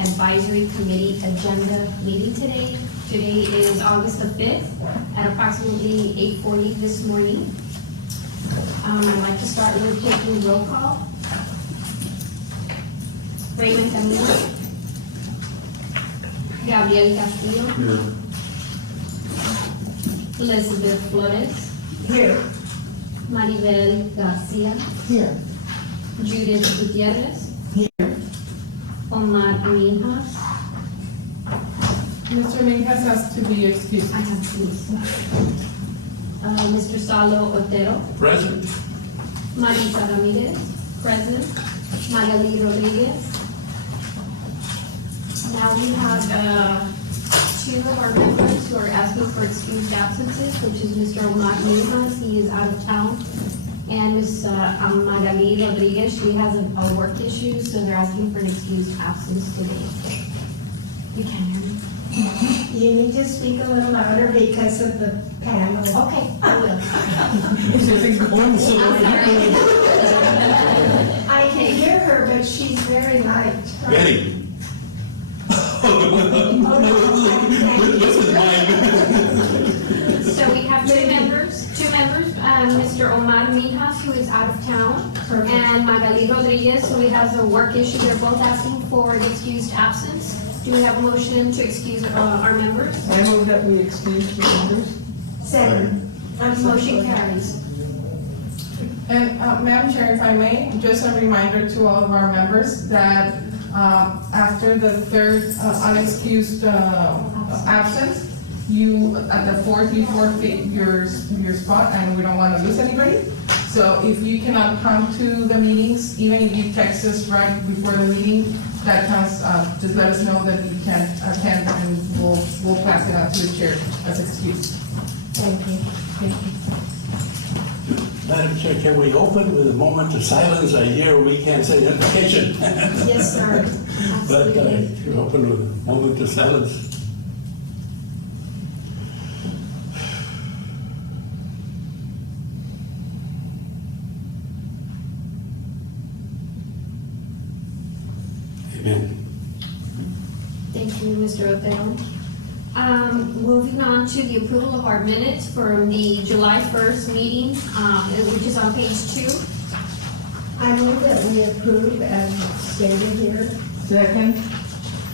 Advisory Committee agenda meeting today. Today is August the 5th at approximately 8:40 this morning. I'd like to start with taking roll call. Raymond Camilo. Gabriel Castillo. Here. Elizabeth Flores. Here. Maribel Garcia. Here. Judith Gutierrez. Here. Omar Minhas. Mr. Minhas has to be excused. I have to. Mr. Salo Otero. Present. Marisa Ramirez. Present. Magali Rodriguez. Now we have two of our members who are asking for excused absences, which is Mr. Omar Minhas, he is out of town, and Ms. Magali Rodriguez, she has a work issue, so they're asking for an excused absence today. You can hear me? You need to speak a little louder because of the panel. Okay, I will. I'm sorry. I can hear her, but she's very light. Ready? This is mine. So we have two members, Mr. Omar Minhas, who is out of town, and Magali Rodriguez, who has a work issue. They're both asking for an excused absence. Do we have a motion to excuse our members? I move that we excuse the members. Second. Motion carries. And Madam Chair, if I may, just a reminder to all of our members that after the third unexcused absence, at the fourth, you forfeit your spot, and we don't want to lose anybody. So if you cannot come to the meetings, even if you text us right before the meeting, that counts, just let us know that you can't attend, and we'll pass it on to the chair as excused. Thank you. Madam Chair, can we open with a moment of silence? I hear we can't say invocation. Yes, sir. But Absolutely. to open with a moment of silence. Amen. Thank you, Mr. Otero. Moving on to the approval of our minutes from the July 1st meeting, which is on page 2. I move that we approve as stated here. Second.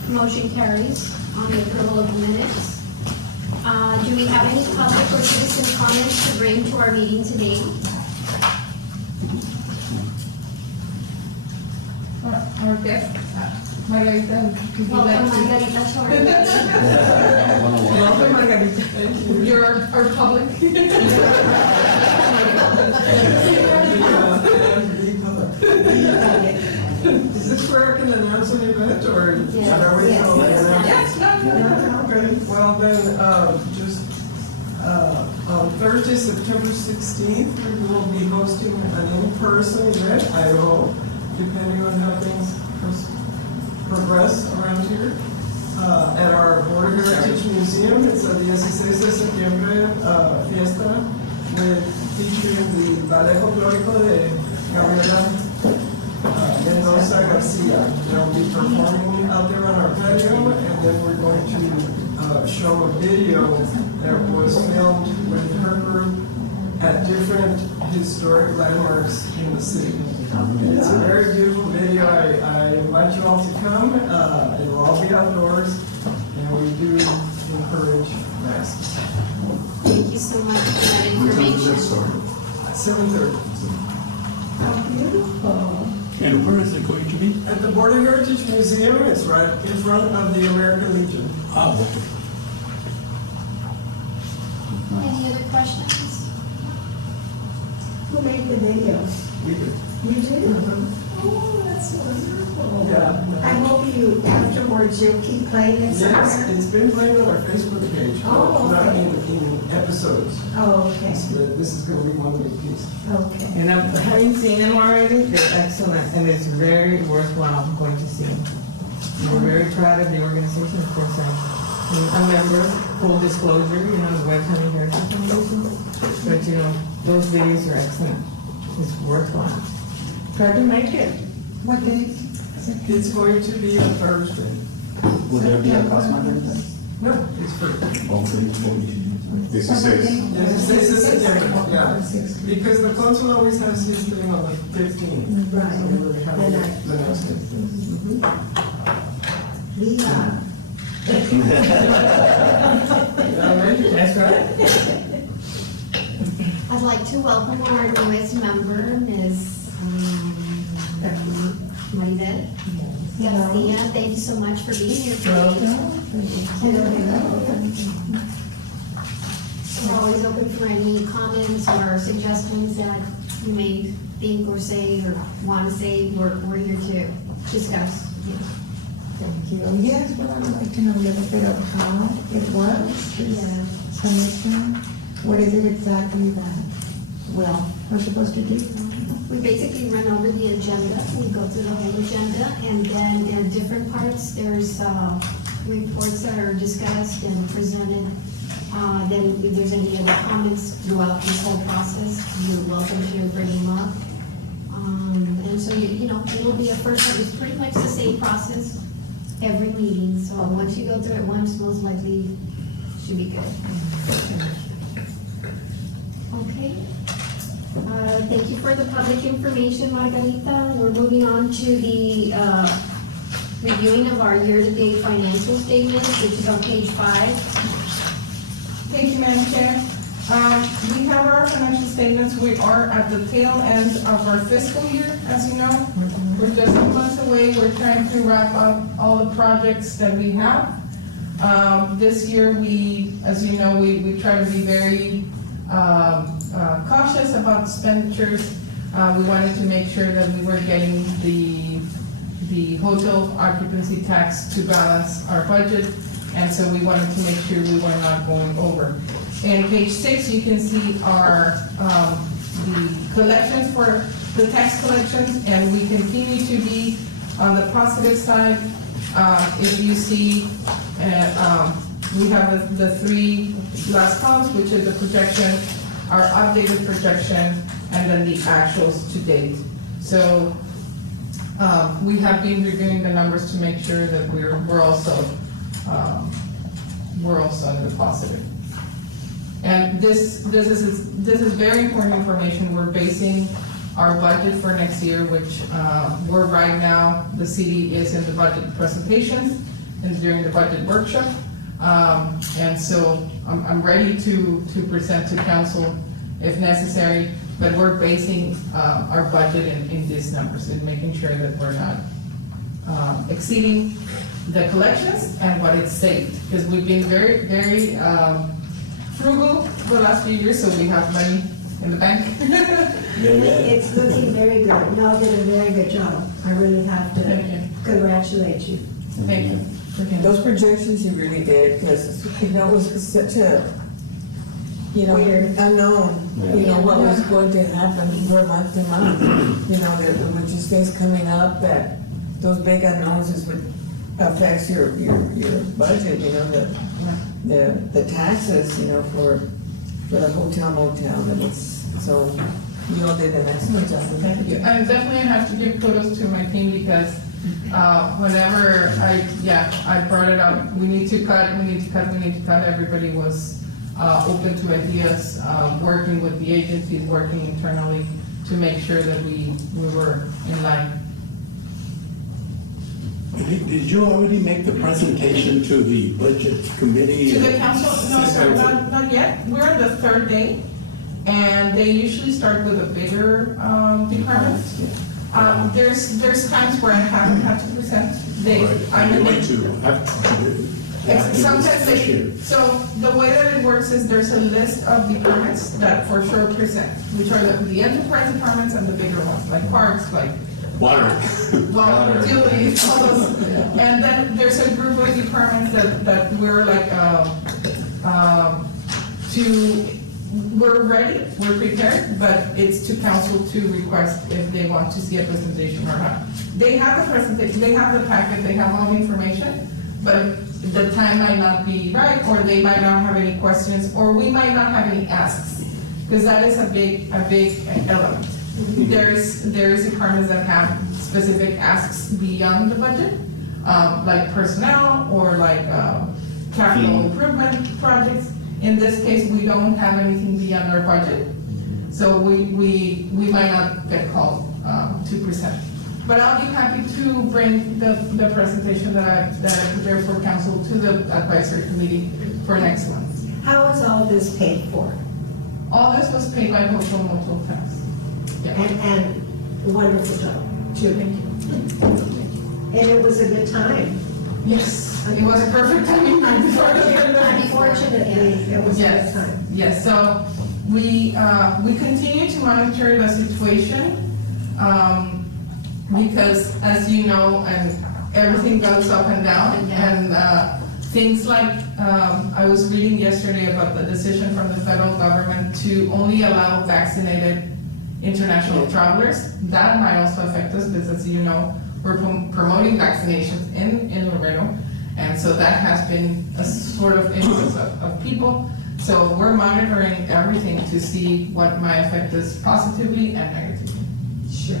Motion carries on the approval of the minutes. Do we have any public or citizen comments to bring to our meeting today? Our guest, Margarita, would you like Welcome, to? Margarita Torres. Welcome, Margarita. You're our public. Is this where I can announce an event, or? Yes. Are we- Yes. Yes, no. Okay, well then, on Thursday, September 16th, we will be hosting an in-person event, I hope, depending on how things progress around here, at our Border Heritage Museum. It's a 16 de septiembre fiesta featuring the ballet folklórico de Gabriela Mendoza Garcia. They'll be performing out there on our patio, and then we're going to show a video that was filmed with her group at different historic landmarks in the city. It's a very beautiful video. I invite you all to come. It'll all be outdoors, and we do encourage masks. Thank you so much for that information. 7:30. How beautiful. And where is it going to be? At the Border Heritage Museum, it's right in front of the American Legion. Oh, Any other questions? Who made the video? We do. You did? Oh, that's wonderful. Yeah. I hope you, afterwards, you'll keep playing it Yes, somewhere. it's been playing on our Facebook page, Oh, not okay. in episodes. Oh, okay. This is going to be one big piece. Okay. And having seen them already, they're excellent, and it's very worthwhile going to see them. We're very proud of the organization, of course, I'm a member, full disclosure, Web County Heritage Foundation. But, those videos are excellent. It's worthwhile. Try to make it. What day? It's going to be on Thursday. Will there be a cost, Madam? No, it's free. This is it. This is different, yeah, because the consul always has his thing on the 15th. Right. So we would have The it next. the next day. Yeah. That's right. I'd like to welcome our newest member, Ms. Maribel Garcia. Thank you so much for being here today. We're always open for any comments or suggestions that you may think or say or want to say. We're here to discuss. Thank you. Yes, well, I would like to know a little bit of how it was, this Yeah. commission. What is it exactly that, well, we're supposed to do? We basically run over the agenda, we go through the whole agenda, and then in different parts, there's reports that are discussed and presented. Then if there's any other comments throughout this whole process, you're welcome to bring them up. And so, you know, it'll be a first, it's pretty much the same process every meeting, so once you go through it once, most likely should be good. Okay. Thank you for the public information, Margarita. We're moving on to the reviewing of our year-to-date financial statements, which is on page 5. Thank you, Madam Chair. We have our financial statements. We are at the tail end of our fiscal year, as you know. We're just a month away. We're trying to wrap up all the projects that we have. This year, as you know, we try to be very cautious about expenditures. We wanted to make sure that we were getting the hotel occupancy tax to balance our budget, and so we wanted to make sure we were not going over. In page 6, you can see our the collections for the tax collections, and we continue to be on the positive side. If you see, we have the 3 last columns, which is the projection, our updated projection, and then the actuals to date. So we have been reviewing the numbers to make sure that we're also in the positive. And this is very important information. We're basing our budget for next year, which we're right now, the city is in the budget presentations and during the budget workshop. And so I'm ready to present to council if necessary, but we're basing our budget in these numbers and making sure that we're not exceeding the collections and what it's saved, because we've been very, very frugal the last few years, so we have money in the bank. It's looking very good. Y'all did a very good job. I really have Thank you. to congratulate you. Thank you. Those projections you really did, because, you know, it was such a, you know, Weird. unknown, you know, what was going to happen from month to month. You know, there were just things coming up that, those big unknowns is what affects your budget, you know, the taxes, you know, for the hotel motel, and it's, so, you all did an excellent job. Thank you. And definitely I have to give kudos to my team, because whenever I brought it up, we need to cut, everybody was open to ideas, working with the agencies, working internally to make sure that we were in line. Did you already make the presentation to the budget committee? To the council, no, sir, not yet. We're on the 3rd day, and they usually start with a bigger department. There's times where I haven't had to present. I'm going to have to. Sometimes so the way that it works is there's a list of departments that for sure present, which are the enterprise departments and the bigger ones, like parks, like Water. utilities, all those. And then there's a group of departments that we're like, we're ready, we're prepared, but it's to council to request if they want to see a presentation or not. They have the presentation, they have the packet, they have all the information, but the time might not be right, or they might not have any questions, or we might not have any asks, because that is a big element. There's departments that have specific asks beyond the budget, like personnel or like capital improvement projects. In this case, we don't have anything beyond our budget, so we might not get called to present. But I'll be happy to bring the presentation that I prepared for council to the advisory committee for next month. How is all this paid for? All this was paid by hotel motel tax. Yeah. And wonderful job, too. And it was a good time. Yes, it was a perfect timing before the pandemic. Unfortunately, it was a good Yes, time. yes, so we continue to monitor the situation, because as you know, and everything goes up and down, and things like, I was reading yesterday about the decision from the federal government to only allow vaccinated international travelers. That might also affect us, because as you know, we're promoting vaccinations in Laredo, and so that has been a sort of influence of people. So we're monitoring everything to see what might affect us positively and negatively. Sure.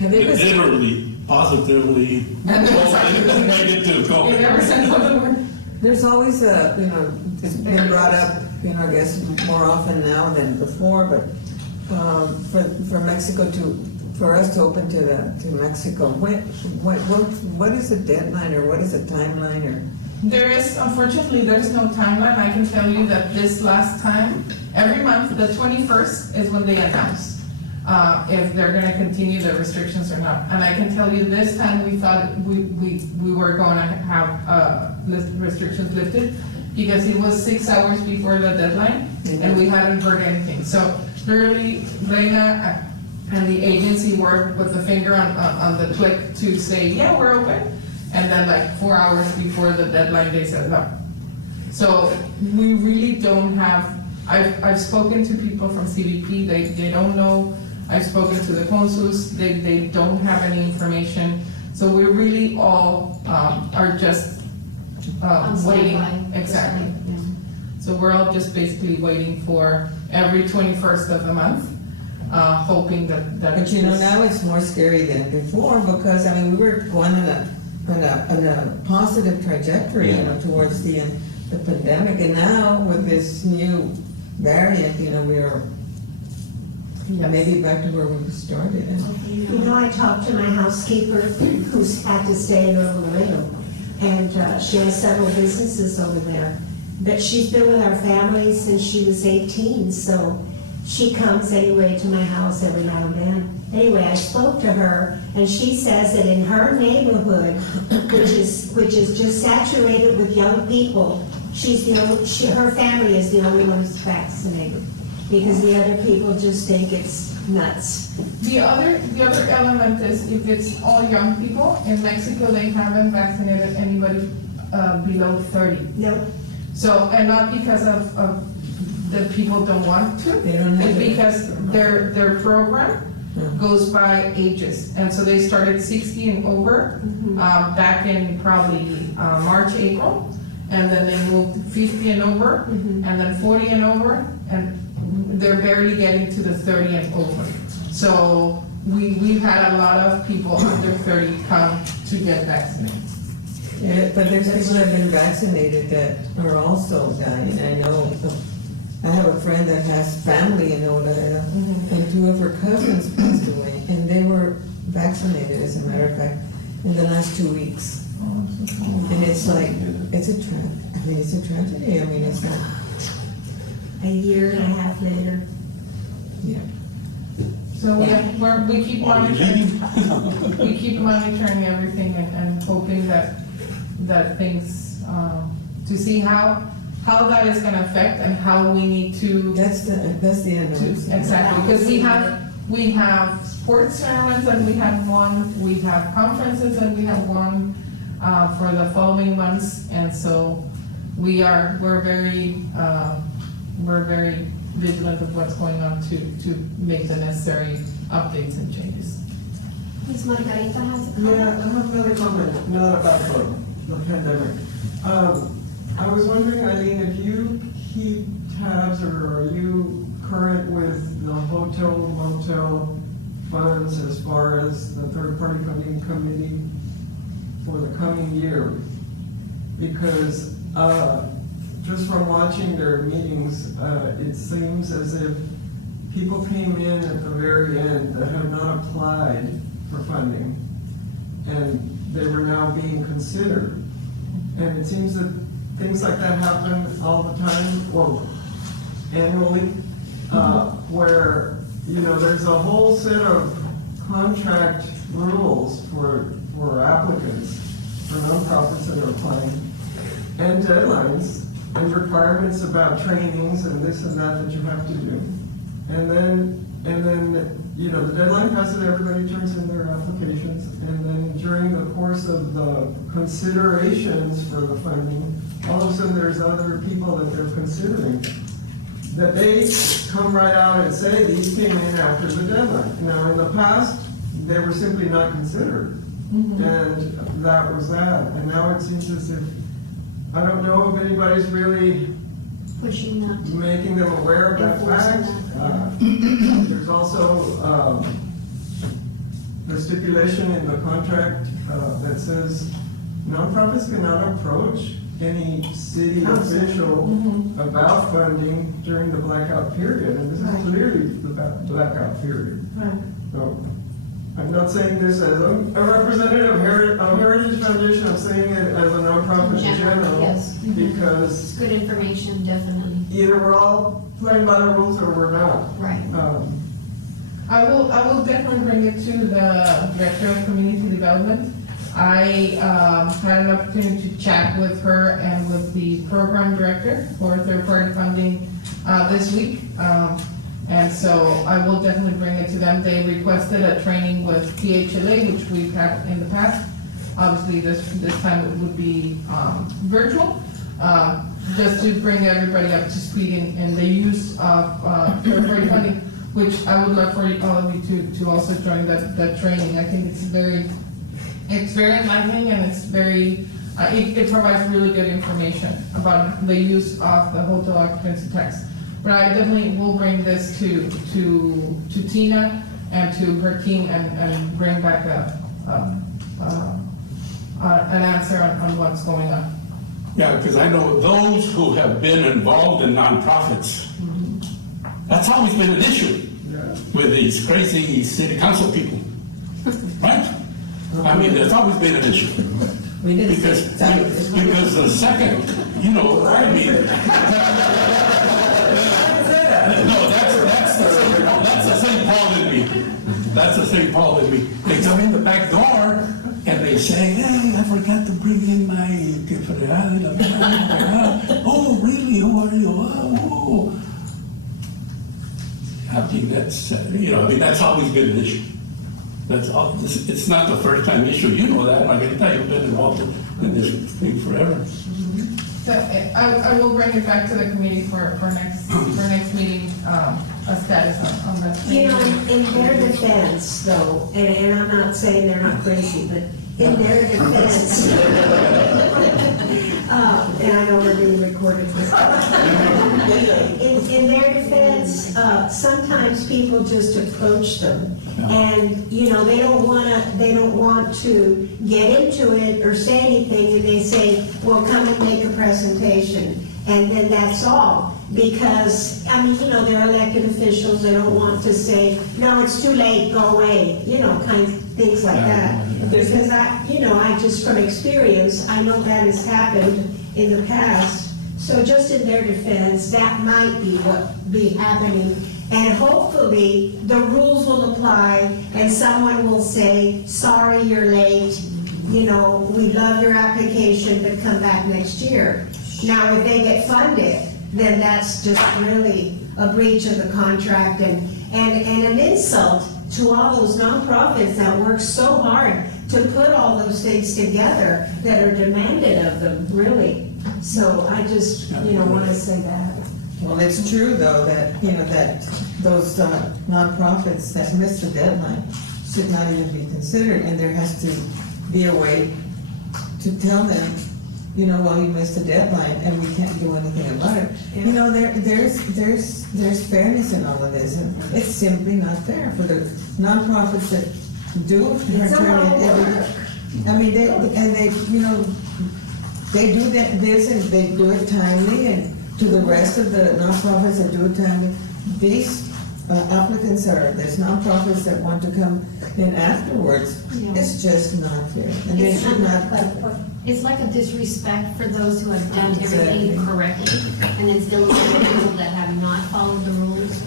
Literally, positively, And totally negative In COVID. every sense of the word. There's always a, it's been brought up, I guess more often now than before, but for Mexico for us to open to Mexico, what is the deadline, or what is the timeline, or? Unfortunately, there's no timeline. I can tell you that this last time, every month, the 21st is when they announce if they're gonna continue the restrictions or not. And I can tell you this time, we thought we were gonna have restrictions lifted, because it was 6 hours before the deadline, and we hadn't heard anything. So literally, Reina and the agency worked with the finger on the click to say, yeah, we're open. And then like 4 hours before the deadline, they said no. So we really don't have, I've spoken to people from CBP, they don't know. I've spoken to the consuls, they don't have any information. So we really all are just waiting. Exactly. So we're all just basically waiting for every 21st of the month, hoping that. But now it's more scary than before, because, we were going on a positive trajectory, towards the end of the pandemic, and now with this new variant, we are maybe back to where we started. I talked to my housekeeper who's had to stay in Laredo, and she has several businesses over there. But she's been with our family since she was 18, so she comes anyway to my house every now and then. Anyway, I spoke to her, and she says that in her neighborhood, which is just saturated with young people, her family is the only one who's vaccinated, because the other people just think it's nuts. The other element is, if it's all young people, in Mexico, they haven't vaccinated anybody below 30. No. So, and not because of the people don't want to, They don't have it's it. because their program goes by ages. And so they started 60 and over back in probably March, April, and then they moved 50 and over, and then 40 and over, and they're barely getting to the 30 and over. So we've had a lot of people under 30 come to get vaccinated. Yeah, but there's people that have been vaccinated that are also dying. I know, I have a friend that has family in Laredo, and 2 of her cousins passed away, and they were vaccinated, as a matter of fact, in the last 2 weeks. And it's like, it's a tragedy. It's like, A year and a half later. yeah. So we keep monitoring, we keep monitoring everything and hoping that things, to see how that is gonna affect and how we need to. That's the unknown. Exactly, because we have sports tournaments and we have one, we have conferences and we have one for the following months, and so we're very vigilant of what's going on to make the necessary updates and changes. Ms. Margarita has a Yeah, I comment. have another comment, not about the pandemic. I was wondering, Eileen, if you keep tabs, or are you current with the hotel, motel funds as far as the third-party funding committee? for the coming year. Because just from watching their meetings, it seems as if people came in at the very end that have not applied for funding, and they were now being considered. And it seems that things like that happen all the time, well, annually, where, there's a whole set of contract rules for applicants, for nonprofits that are applying, and deadlines, and requirements about trainings and this and that you have to do. And then, the deadline passes, everybody turns in their applications, and then during the course of the considerations for the funding, all of a sudden there's other people that they're considering, that they come right out and say, these came in after the deadline. Now, in the past, they were simply not considered, and that was that. And now it seems as if, I don't know if anybody's really Pushing that. making them aware of that fact. There's also the stipulation in the contract that says nonprofits cannot approach any city official about funding during the blackout period, and this is clearly the blackout period. So, I'm not saying this as a representative of Heritage Foundation, I'm saying it as a nonprofit in general. Yes. Because It's good information, definitely. either we're all playing by the rules or we're not. Right. I will definitely bring it to the Director of Community Development. I had an opportunity to chat with her and with the Program Director for third-party funding this week. And so I will definitely bring it to them. They requested a training with PHLA, which we've had in the past. Obviously, this time it would be virtual, just to bring everybody up to speed in the use of third-party funding, which I would love for all of you to also join that training. I think it's very enlightening, and it's very, it provides really good information about the use of the hotel occupancy tax. But I definitely will bring this to Tina and to her team and bring back an answer on what's going on. Yeah, because I know those who have been involved in nonprofits, that's always been an issue with these crazy city council people, right? I mean, there's always been an issue. Because the second, I mean, no, that's the St. Paul in me. That's the St. Paul in me. They come in the back door and they say, hey, I forgot to bring in my, oh, really, who are you? Oh. I think that's, that's always been an issue. That's all, it's not the first time issue, that, Margarita, you've been involved in this thing forever. So I will bring it back to the committee for next meeting, a status on that. In their defense, though, and I'm not saying they're not crazy, but in their defense, and I know we're being recorded. In their defense, sometimes people just approach them, and they don't want to get into it or say anything, and they say, well, come and make a presentation, and then that's all. Because, they're elected officials, they don't want to say, no, it's too late, go away, kind of things like that. Because I just from experience, I know that has happened in the past. So just in their defense, that might be what be happening. And hopefully, the rules will apply and someone will say, sorry, you're late. We love your application, but come back next year. Now, if they get funded, then that's just really a breach of the contract and an insult to all those nonprofits that work so hard to put all those things together that are demanded of them, really. So I just, want to say that. Well, it's true though that, that those nonprofits that miss the deadline should not even be considered, and there has to be a way to tell them, well, you missed the deadline and we can't do anything about it. There's fairness in all of this, and it's simply not fair for the nonprofits that do turn in I mean, they, you know, they do this and they do it timely, and to the rest of the nonprofits that do it timely, these applicants there's nonprofits that want to come in afterwards. Yeah. It's just not fair, and they should not. It's like a disrespect for those who have done everything Exactly. correctly, and then still people that have not followed the rules.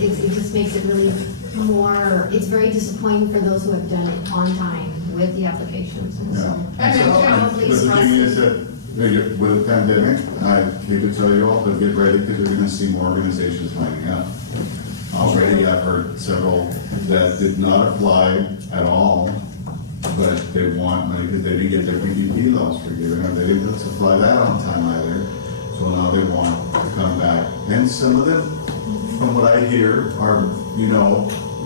It just makes it really more, it's very disappointing for those who have done it on time with the applications, and so. And It'll then, probably But the stress thing them. is that, with the pandemic, I hate to tell you all, but get ready because you're gonna see more organizations lining up. Already, I've heard several that did not apply at all, but they want money because they didn't get their PPP loans forgiven, or they didn't supply that on time either. So now they want to come back. And some of them, from what I hear, are,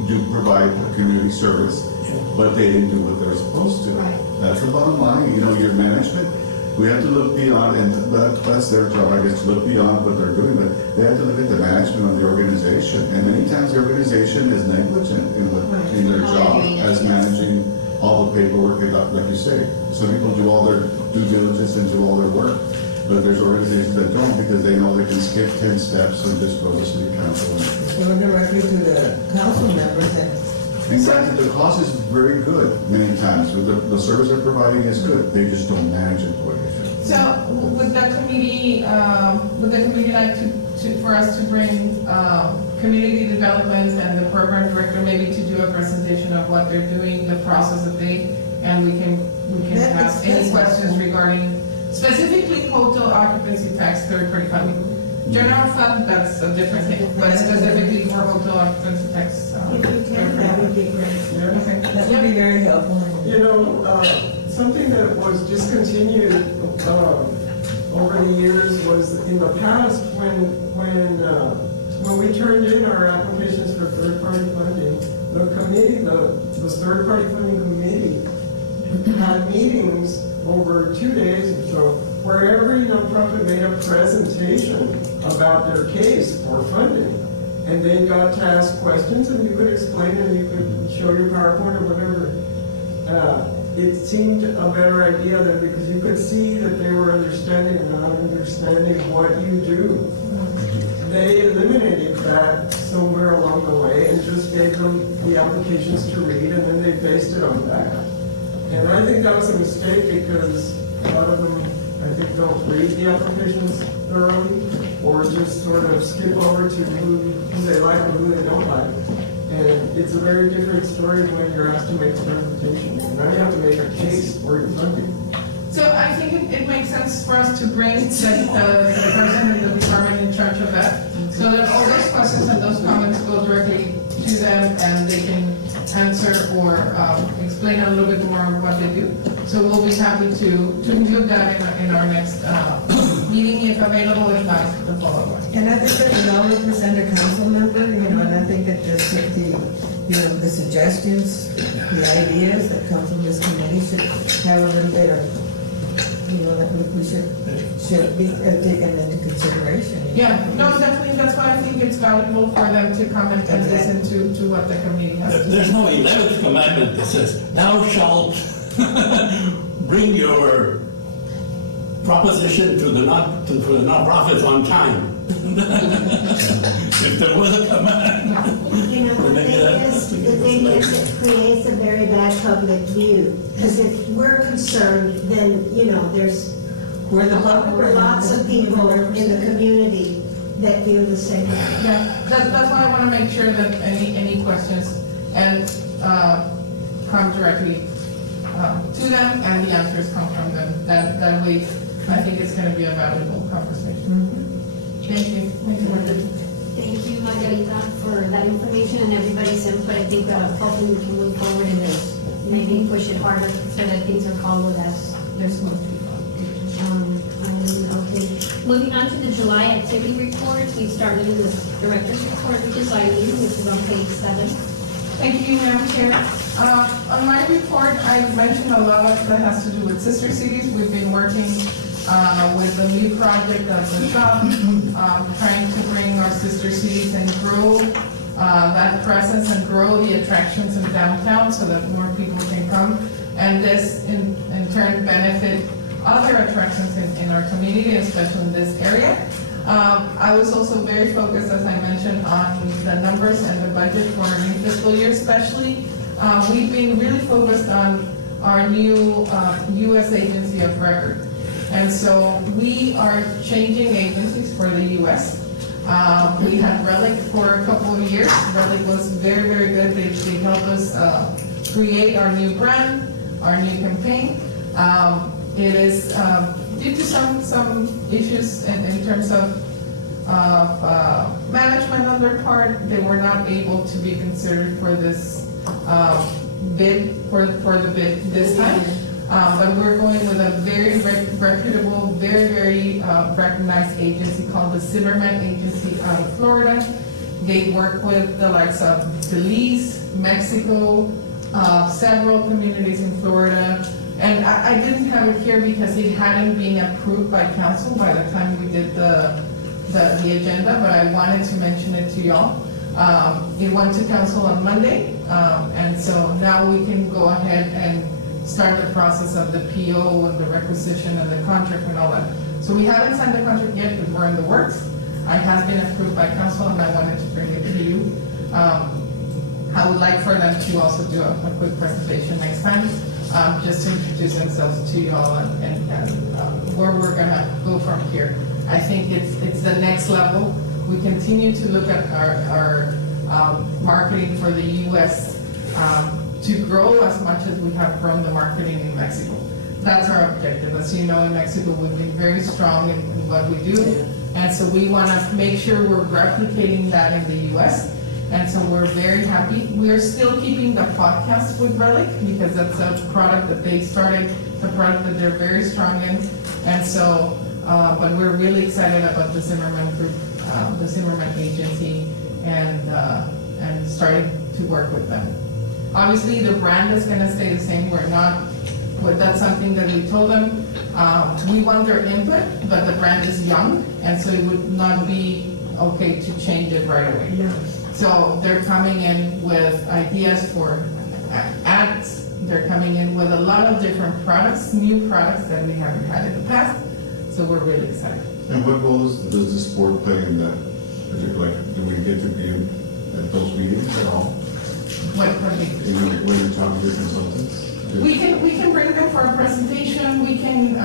do provide a community service, but they didn't do what they're supposed to. Right. That's the bottom line, your management, we have to look beyond, and that's their job, I guess, to look beyond what they're doing, but they have to look at the management of the organization. And many times the organization is negligent in their How they're job doing it, as yes. managing all the paperwork, like you say. Some people do all their due diligence and do all their work, but there's organizations that don't because they know they can skip 10 steps and just go to city council. Go directly to the council members and. And granted, the cost is very good many times, the service they're providing is good, they just don't manage it the way they should. So would the committee like for us to bring community development and the program director maybe to do a presentation of what they're doing, the process that and we can have any questions regarding specifically hotel occupancy tax, third-party funding. General fund, that's a different thing, but specifically for hotel occupancy tax. If you can, that would be great. Okay. That would be very helpful. Something that was discontinued over the years was in the past when we turned in our applications for third-party funding, the committee, the third-party funding committee had meetings over 2 days or so where every nonprofit made a presentation about their case for funding. And they got to ask questions and you could explain it and you could show your PowerPoint or whatever. It seemed a better idea than because you could see that they were understanding and not understanding what you do. They eliminated that somewhere along the way and just gave them the applications to read and then they based it on that. And I think that was a mistake because a lot of them, I think, don't read the applications thoroughly or just sort of skip over to who they like or who they don't like. And it's a very different story when you're asked to make a presentation. And now you have to make a case for your funding. So I think it makes sense for us to bring the person in the department in charge of that, so that all those questions and those comments go directly to them and they can answer or explain a little bit more of what they do. So we'll be happy to do that in our next meeting if available, if not, the following one. And I think that we all represent a council member, and I think that just the suggestions, the ideas that come from this committee should have a little bit of, that we should be taken into consideration. Yeah, no, definitely, that's why I think it's valuable for them to come and listen to what the committee has to say. There's no 11th commandment that says, thou shalt bring your proposition for the nonprofits on time. If there was a command. The thing is, it creates a very bad public view. Because if we're concerned, then, We're the public. there are lots of people in the community that feel the same way. Yeah, that's why I want to make sure that any questions and come directly to them and the answers come from them. That way, I think it's going to be a valuable conversation. Thank you. Thank you, Margaret. Thank you, Margarita, for that information and everybody's input. I think hopefully we can move forward and maybe push it harder so that things are followed as they're supposed to be followed. Okay. Moving on to the July activity report, we started in the director's report, which is Eileen, which is on page 7. Thank you, Madam Chair. On my report, I mentioned a lot that has to do with sister cities. We've been working with a new project at the shop, trying to bring our sister cities and grow that presence and grow the attractions in downtown so that more people can come. and this in turn benefit other attractions in our community, especially in this area. I was also very focused, as I mentioned, on the numbers and the budget for our new fiscal year especially. We've been really focused on our new U.S. agency of record. And so we are changing agencies for the U.S. We had Relic for a couple of years. Relic was very, very good. They helped us create our new brand, our new campaign. It is due to some issues in terms of management on their part. They were not able to be considered for this bid for the bid this time. But we're going with a very reputable, very recognized agency called the Zimmerman Agency out of Florida. They work with the likes of Belize, Mexico, several communities in Florida. And I didn't have it here because it hadn't been approved by council by the time we did the agenda, but I wanted to mention it to y'all. It went to council on Monday, and so now we can go ahead and start the process of the PO and the requisition and the contract and all that. So we haven't signed the contract yet, but we're in the works. I have been approved by council, and I wanted to bring it to you. I would like for them to also do a quick presentation next time, just to introduce themselves to you all and where we're gonna go from here. I think it's the next level. We continue to look at our marketing for the U.S. To grow as much as we have grown the marketing in Mexico. That's our objective. As you know, in Mexico, we've been very strong in what we do. And so we want to make sure we're replicating that in the U.S. And so we're very happy. We are still keeping the podcast with Relic because that's a product that they started, a product that they're very strong in. And so, but we're really excited about the Zimmerman group, the Zimmerman agency, and starting to work with them. Obviously, the brand is going to stay the same. We're not, but that's something that we told them. We want their input, but the brand is young, and so it would not be okay to change it right away. No. So they're coming in with ideas for ads. They're coming in with a lot of different products, new products that we haven't had in the past. So we're really excited. And what roles does the sport play in that? Like, do we get to be at those meetings at all? What When you're talking to consultants? we can bring them for a presentation. We can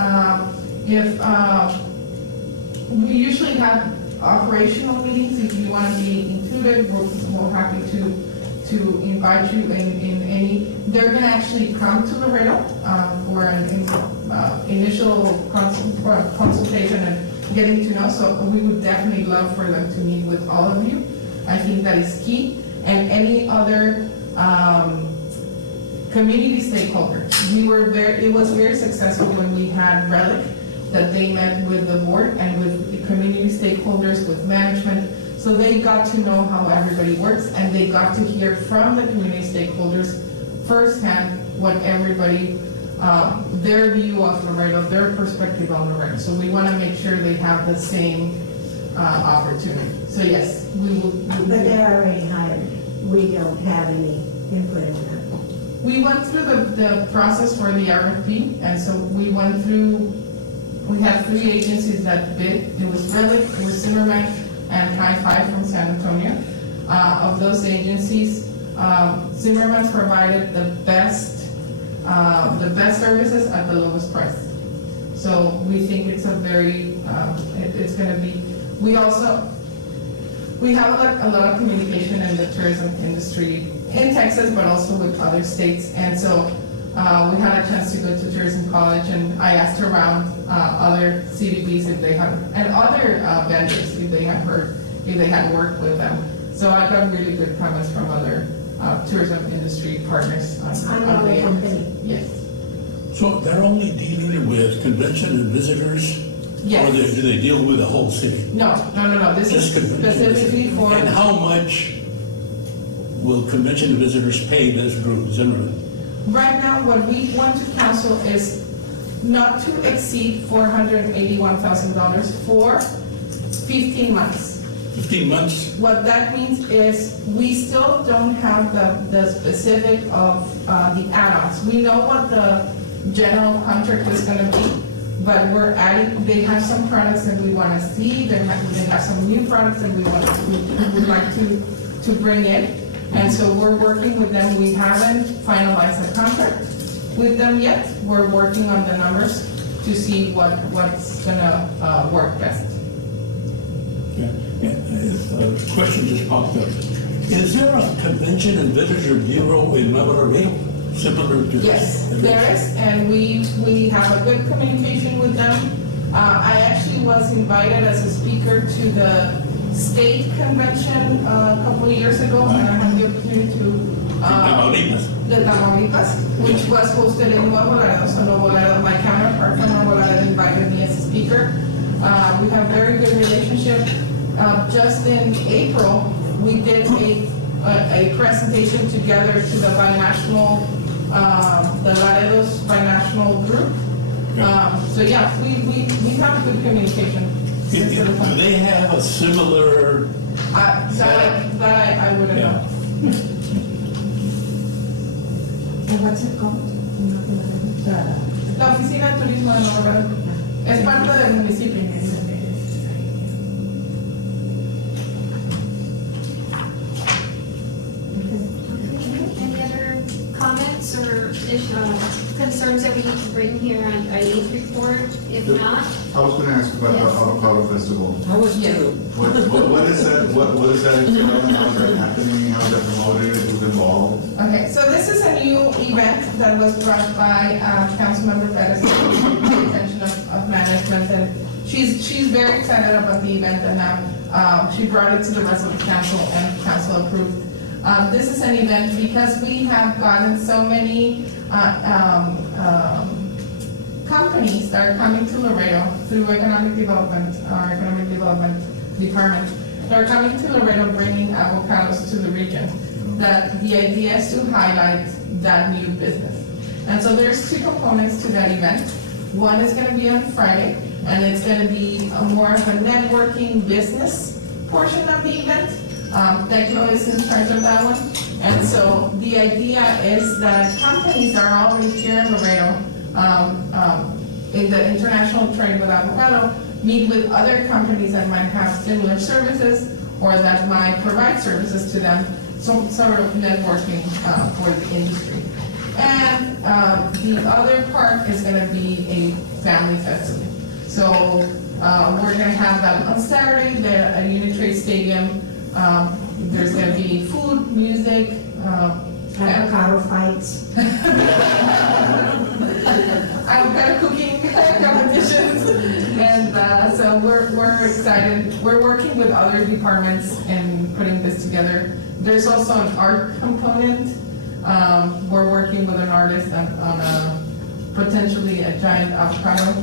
we usually have operational meetings. If you want to be included, we're happy to invite you in any. They're going to actually come to Laredo for an initial consultation and getting to know. So we would definitely love for them to meet with all of you. I think that is key. And any other community stakeholders. It was very successful when we had Relic, that they met with the board and with the community stakeholders, with management. So they got to know how everybody works, and they got to hear from the community stakeholders firsthand what everybody, their view of Laredo, their perspective on Laredo. So we want to make sure they have the same opportunity. So yes, we will. But they're already hired. We don't have any input in that. We went through the process for the RFP, and so we had 3 agencies that bid. It was Relic, it was Zimmerman, and Hi-Fi from San Antonio. Of those agencies, Zimmerman provided the best services at the lowest price. So we think it's a very, it's going to be. We have a lot of communication in the tourism industry in Texas, but also with other states. And so we had a chance to go to tourism college, and I asked around other CDBs if they had, and other vendors if they had worked with them. So I got really good comments from other tourism industry partners on the company. Yes. So they're only dealing with convention and visitors? Yes. Or do they deal with the whole city? No. This is Just convention and specifically visitors. for. And how much will convention and visitors pay this group, Zimmerman? Right now, what we want to counsel is not to exceed $481,000 for 15 months. 15 months? What that means is we still don't have the specific of the add-ons. We know what the general contract is gonna be, but we're adding, they have some products that we wanna see, they have some new products that we would like to bring in. And so we're working with them. We haven't finalized the contract with them yet. We're working on the numbers to see what's gonna work best. Yeah. A question just popped up. Is there a convention and visitor bureau in Nuevo Laredo similar to this? Yes, there is, and we have a good communication with them. I actually was invited as a speaker to the state convention a couple of years ago, and I had the opportunity to Tamaulipas. the Tamaulipas, which was hosted in Nuevo Laredo. So Nuevo Laredo, my counterpart from Nuevo Laredo invited me as a speaker. We have very good relationship. Just in April, we did a presentation together to the binational, the Laredo's binational group. So yeah, we have good communication. Do they have a similar? That I wouldn't know. And what's it called? La Oficina de Turismo de Nuevo Laredo es parte del municipio. Any other comments or concerns that we need to bring here on Eileen's report? If not, I was gonna ask about the Yes. avocado festival. I was Yes. too. What is that, what is that, how is that happening, how is that promoted, who's involved? Okay, so this is a new event that was brought by Councilmember Perez to the attention of management, and she's very excited about the event, and now she brought it to the rest of the council, and council approved. This is an event because we have gotten so many companies that are coming to Laredo through economic development, our economic development department, that are coming to Laredo bringing avocados to the region. That the idea is to highlight that new business. And so there's two components to that event. One is gonna be on Friday, and it's gonna be more of a networking business portion of the event. Teclo is in charge of that one. And so the idea is that companies that are already here in Laredo, in the international trade with avocado, meet with other companies that might have similar services or that might provide services to them, some sort of networking for the industry. And the other part is gonna be a family festival. So we're gonna have that on Saturday there at Unitrade Stadium. There's gonna be food, music, Avocado fights. avocado cooking competitions, and so we're excited. We're working with other departments and putting this together. There's also an art component. We're working with an artist on a potentially a giant avocado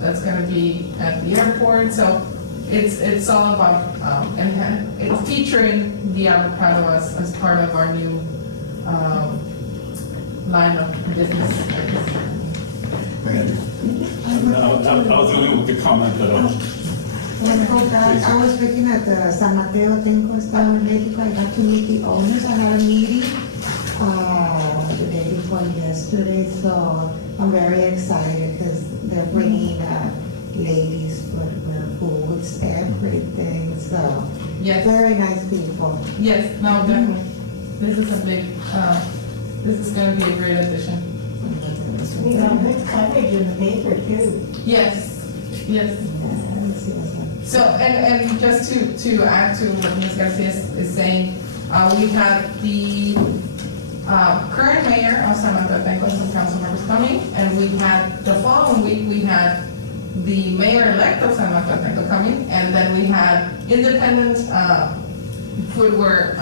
that's going to be at the airport. So it's all about and it's featuring the avocado as part of our new line of business. Thank you. I was going with the comment that When I go back, I was looking at the San Mateo Tenco Estado de Mexico. I got to meet the owners. I had a meeting the day before yesterday, so I'm very excited because they're bringing ladies footwear, foods, everything. So Yes. very nice people. Yes, no, definitely. This is a big, this is gonna be a great addition. We got good coverage in the paper too. Yes, yes. Yeah, let's see what's up. So, and just to add to what Ms. Garcia is saying, we have the current mayor of San Mateo Tenco, some council members coming, and we had, the following week, we had the mayor-elect of San Mateo Tenco coming, and then we had independent footwear,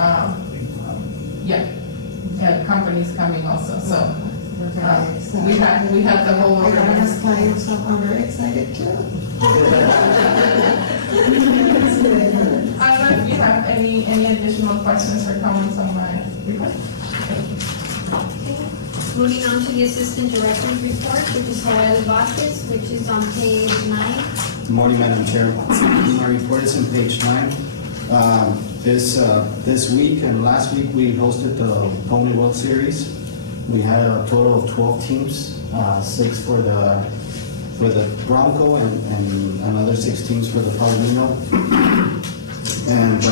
companies coming also, so. We're very excited. We have the whole I got enough organization. clients, so I'm very excited too. I don't know if you have any additional questions or comments on my report? moving on to the Assistant Director's report, which is Joel Vasquez, which is on page 9. Morning, Madam Chair. My report is on page 9. This week and last week, we hosted the Pony World Series. We had a total of 12 teams, 6 for the Bronco and another 6 teams for the Palomino. And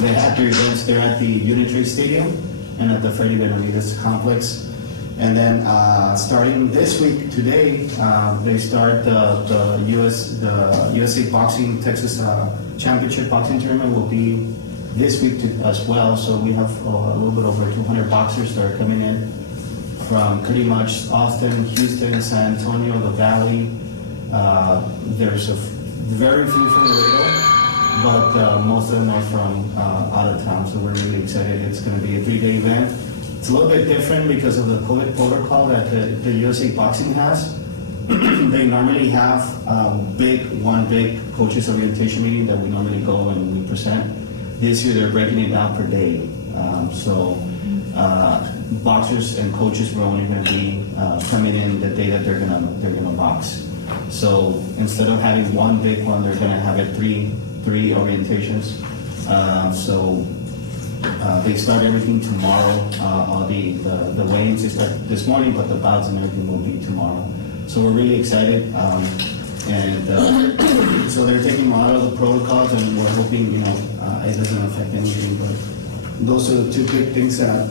they had their events there at the Unitary Stadium and at the Freddy Benavides Complex. And then starting this week, today, they start the USA Boxing Texas Championship Boxing Tournament will be this week as well. So we have a little bit over 200 boxers that are coming in from pretty much Austin, Houston, San Antonio, the Valley. There's very few from Laredo, but most of them are from out of town. So we're really excited. It's going to be a 3-day event. It's a little bit different because of the COVID protocol that the USA Boxing has. They normally have one big coaches orientation meeting that we normally go and we present. This year they're breaking it down per day. Boxers and coaches were only going to be coming in the day that they're gonna box. So instead of having one big one, they're going to have it three orientations. They start everything tomorrow. All the weigh-ins they start this morning, but the bouts and everything will be tomorrow. So we're really excited, so they're taking a lot of the protocols, and we're hoping it doesn't affect anything. But those are the 2 big things that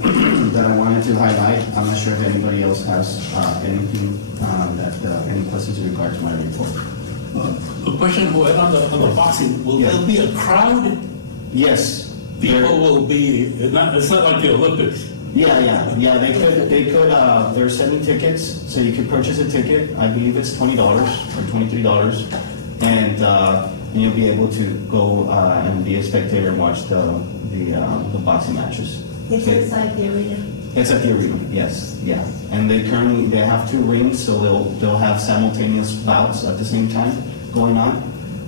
I wanted to highlight. I'm not sure if anybody else has anything any questions in regard to my report. A question on the boxing, will there be a crowd? Yes. People will be, it's not like the Olympics. Yeah, they could, they're sending tickets, so you can purchase a ticket. I believe it's $20 or $23, and you'll be able to go and be a spectator and watch the boxing matches. It's inside the arena. It's at the arena, yes, yeah. And they have 2 rings, so they'll have simultaneous bouts at the same time going on,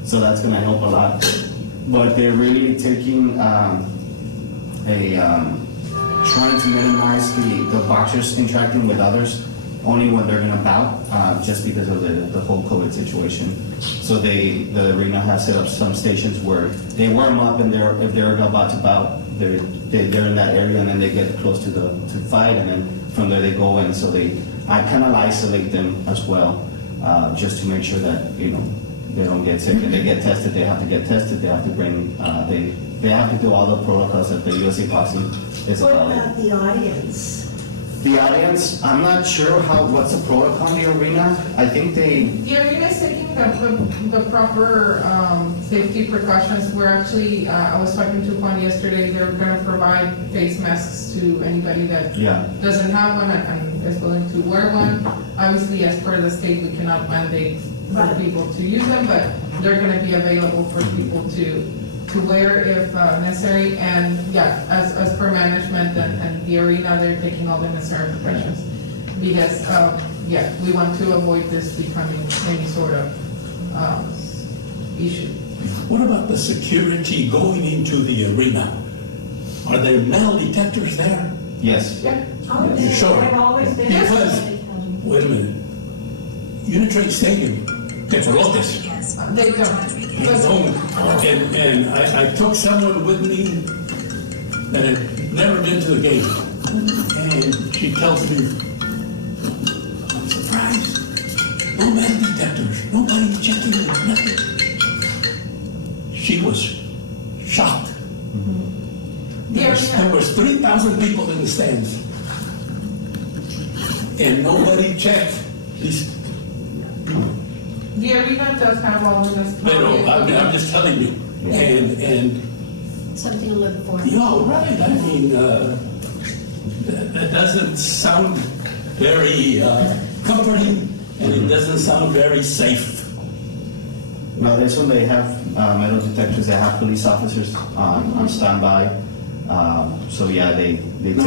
so that's gonna help a lot. But they're really taking trying to minimize the boxers interacting with others only when they're gonna bout, just because of the whole COVID situation. So the arena has set up some stations where they warm up, and if they're about to bout, they're in that area, and then they get close to fight, and then from there they go in. So I kind of isolate them as well, just to make sure that they don't get sick. If they get tested, they have to get tested. They have to bring they have to do all the protocols that the USA Boxing is What about. about the audience? The audience, I'm not sure what's the protocol in the arena. I think The arena is taking the proper safety precautions. We're actually, I was talking to Juan yesterday, they're gonna provide face masks to anybody that doesn't have one and is willing to wear one. Obviously, as per the state, we cannot mandate for people to use them, but they're gonna be available for people to wear if necessary. And as per management and the arena, they're taking all the necessary precautions. Because, we want to avoid this becoming any sort of issue. What about the security going into the arena? Are there metal detectors there? Yes. Yeah. You sure? I've always been. Because, wait a minute, Unitary Stadium, they brought this. They don't. And I took someone with me that had never been to the game, and she tells me, I'm surprised, no metal detectors, nobody checking it, nothing. She was shocked. There was 3,000 people in the stands, and nobody checked these. The arena does have all of this. I'm just telling you, and Something to look for. you're right. I mean, that doesn't sound very comforting, and it doesn't sound very safe. No, this one they have metal detectors. They have police officers on standby. So yeah, they take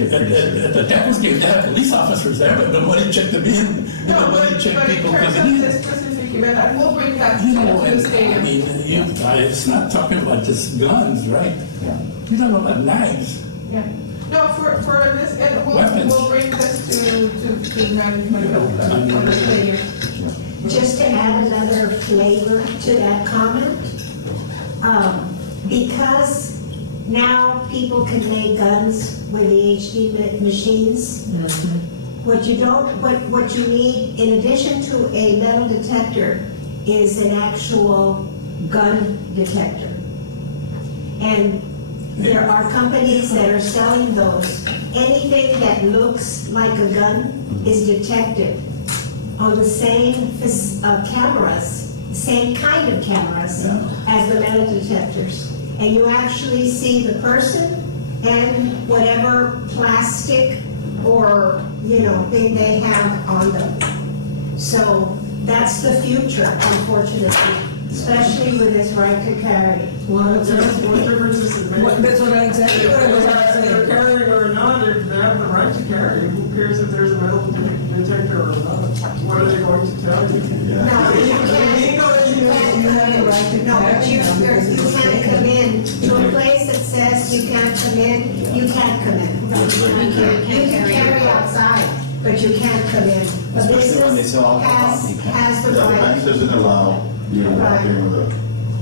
it pretty seriously. The Devils game, they have police officers there, but nobody checked them in. Nobody checked people coming in. But in terms of this specific event, I will bring that to the stadium. I mean, you guys, not talking about just guns, right? Yeah. You're talking about knives. Yeah. No, for this, and Weapons. we'll bring this to management of the stadium. just to add another flavor to that comment, because now people can make guns with the HD machines. What you need, in addition to a metal detector, is an actual gun detector. And there are companies that are selling those. Anything that looks like a gun is detected on the same cameras, same kind of cameras as the metal detectors. And you actually see the person and whatever plastic or, thing they have on them. So that's the future, unfortunately, especially with this right to carry. What difference does it make? That's what I exactly what I was Whether gonna they're say. carrying or not, if they have the right to carry, who cares if there's a metal detector or not? What are they going to tell you? No, you can't. You have the right to No, but carry. you can't come in to a place that says you can't come in, you can't come in. You can carry outside, but you can't come in. A Especially when they business sell alcohol, you can't. has the Yeah, the bank right. doesn't allow you to walk in with a,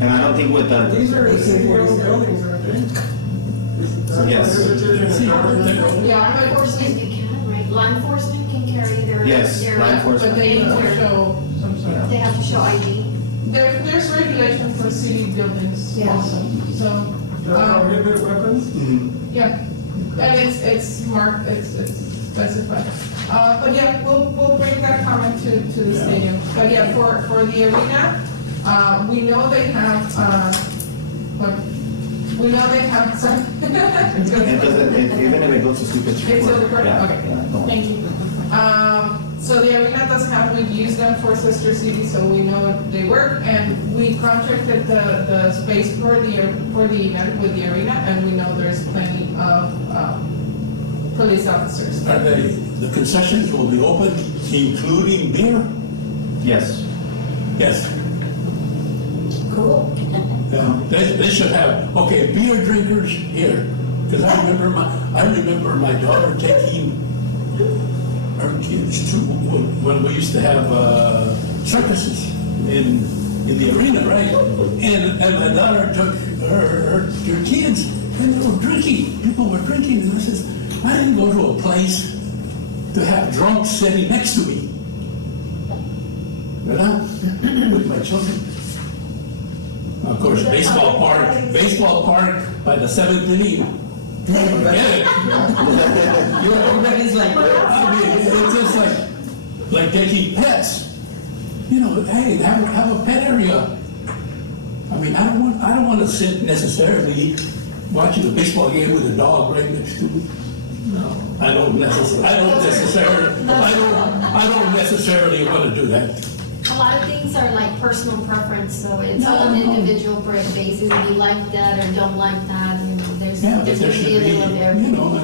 And I don't think with the, These are city-owned buildings, aren't they? That's Yes. prohibited in the government. Yeah, Law but enforcement, you can, right? Law enforcement can carry their. Yes, their- law enforcement. they have to their- show some sort of. They have to show ID. There's regulation for city buildings Yeah. also, so, The prohibited weapons? yeah. And it's marked, it's specified. But yeah, we'll bring that comment to the stadium. But yeah, for the arena, we know they have, some. it doesn't, even if it goes to stupid. It's still recording? Yeah, Okay. yeah, no. Thank you. So the arena does have, we've used them for sister cities, so we know they work, and we contracted the space for the event with the arena, and we know there's plenty of, police officers. Are the concessions will be open, including beer? Yes. Yes. Cool. Yeah, they should have, okay, beer drinkers here, because I remember my daughter taking her kids to, when we used to have circuses in the arena, right? And my daughter took her kids, and they were drinking, people were drinking, and I says, I didn't go to a place to have drunks sitting next to me, you know, with my children. Of course, baseball park by the 7th inning. Forget it. Everybody's like, I mean, it's just like taking pets. You know, hey, have a pet area. I mean, I don't want to sit necessarily watching a baseball game with a dog right next to me. No, I don't necessarily want to do that. A lot of things are like personal preference, so it's on an individual basis. If you like that or don't like that, there's Yeah, but there should gonna be, a little bit of you know,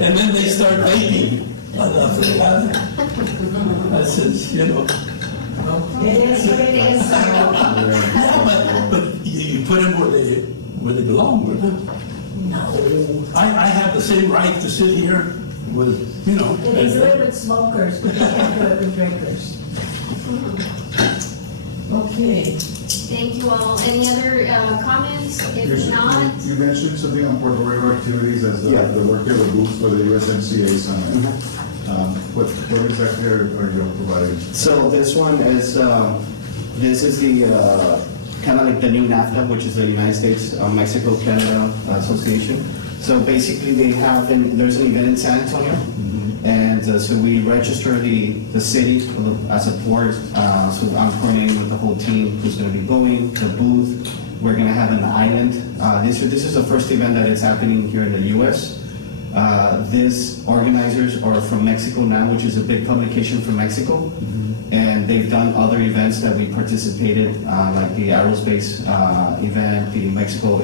and then they start vaping. I says, you know. It is what it is. Yeah, but you put them where they belong, with them. No. I have the same right to sit here with, you know. They do it with smokers, but they can't do it with drinkers. okay. Thank you all. Any other comments? If not, You mentioned something on Puerto Rico activities as Yeah. the work of the booths for the USMCA summit. What exactly are you providing? So this one is, this is the, kind of like the new NAFTA, which is the United States, Mexico-Canada Association. So basically they have, there's an event in San Antonio, and so we register the city as a port. So I'm coordinating with the whole team who's gonna be going, the booth. We're gonna have an island. This is the first event that is happening here in the US. These organizers are from Mexico now, which is a big publication from Mexico. And they've done other events that we participated, like the aerospace event, the Mexico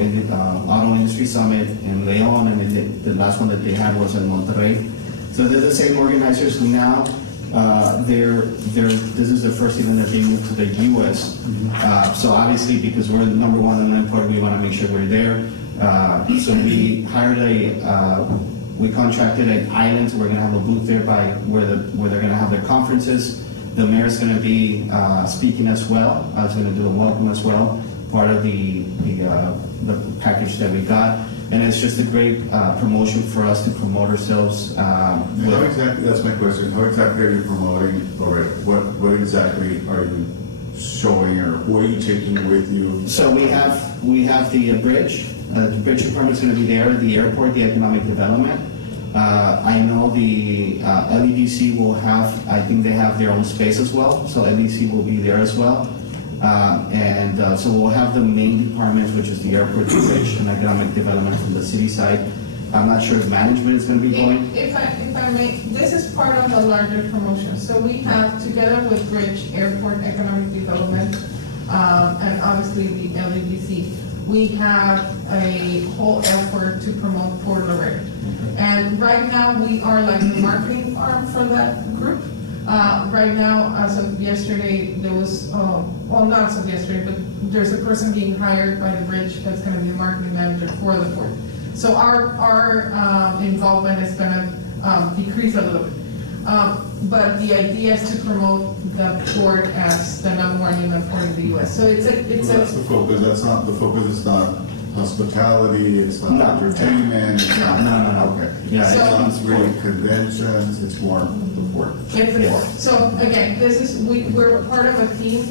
Auto Industry Summit in Leon, and then the last one that they had was in Monterrey. So they're the same organizers now. This is the first event that they moved to the US. So obviously, because we're the #1 online port, we want to make sure we're there. So we hired We contracted an island, so we're gonna have a booth there by where they're gonna have their conferences. The mayor's gonna be speaking as well. I was gonna do a welcome as well, part of the package that we got. And it's just a great promotion for us to promote ourselves. How exactly, that's my question, how exactly are you promoting Laredo? What exactly are you showing, or what are you taking with you? So we have the bridge. The bridge department's gonna be there, the airport, the economic development. I know the LEDC will have, I think they have their own space as well, so LEDC will be there as well. So we'll have the main departments, which is the airport, the bridge, and economic development from the city side. I'm not sure if management is gonna be going. If I may, this is part of a larger promotion. So we have, together with Bridge, Airport, Economic Development, and obviously the LEDC, we have a whole effort to promote Port Laredo. And right now, we are like the marketing arm for that group. Right now, as of yesterday, there was, well, not as of yesterday, but there's a person being hired by the Bridge that's gonna be the marketing manager for the port. So our involvement is gonna decrease a little bit. But the idea is to promote the port as the #1 inland port in the US. So it's That's the focus, the focus is not hospitality, it's not No. entertainment, it's not. No. Okay. Yeah, It's So- not really conventions, it's more the port. It's the port. So again, we're part of a team.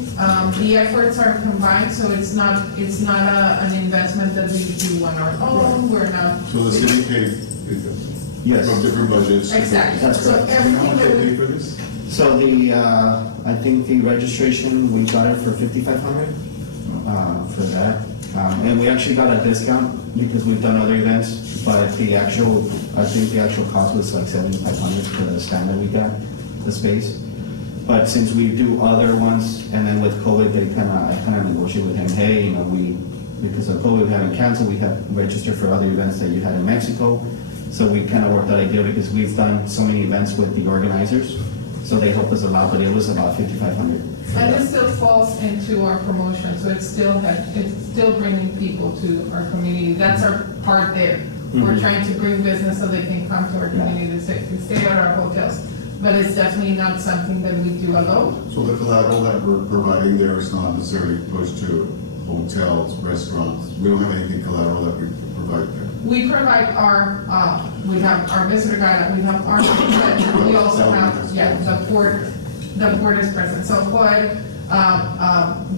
The efforts are combined, so it's not an investment that we do on our own. We're not. So the city paid Yes. from different budgets. Exactly. That's So correct. And how everything much that they we. pay for this? So I think the registration, we got it for $5,500 for that. And we actually got a discount because we've done other events, but I think the actual cost was like $7,500 for the stand that we got, the space. But since we do other ones, and then with COVID, I kind of negotiated with him, hey, because of COVID, we haven't canceled, we have registered for other events that you had in Mexico. So we kind of worked that idea because we've done so many events with the organizers, so they helped us a lot, but it was about $5,500. And it still falls into our promotion, so it's still bringing people to our community. That's our part there. We're Mhm. trying to bring business so they can come to our community to stay at our hotels. But it's definitely not something that we do alone. So the collateral that we're providing there is not necessarily pushed to hotels, restaurants, we don't have anything collateral that we provide there. We provide we have our visitor guide, we have our, we also have, the port is present. So Hood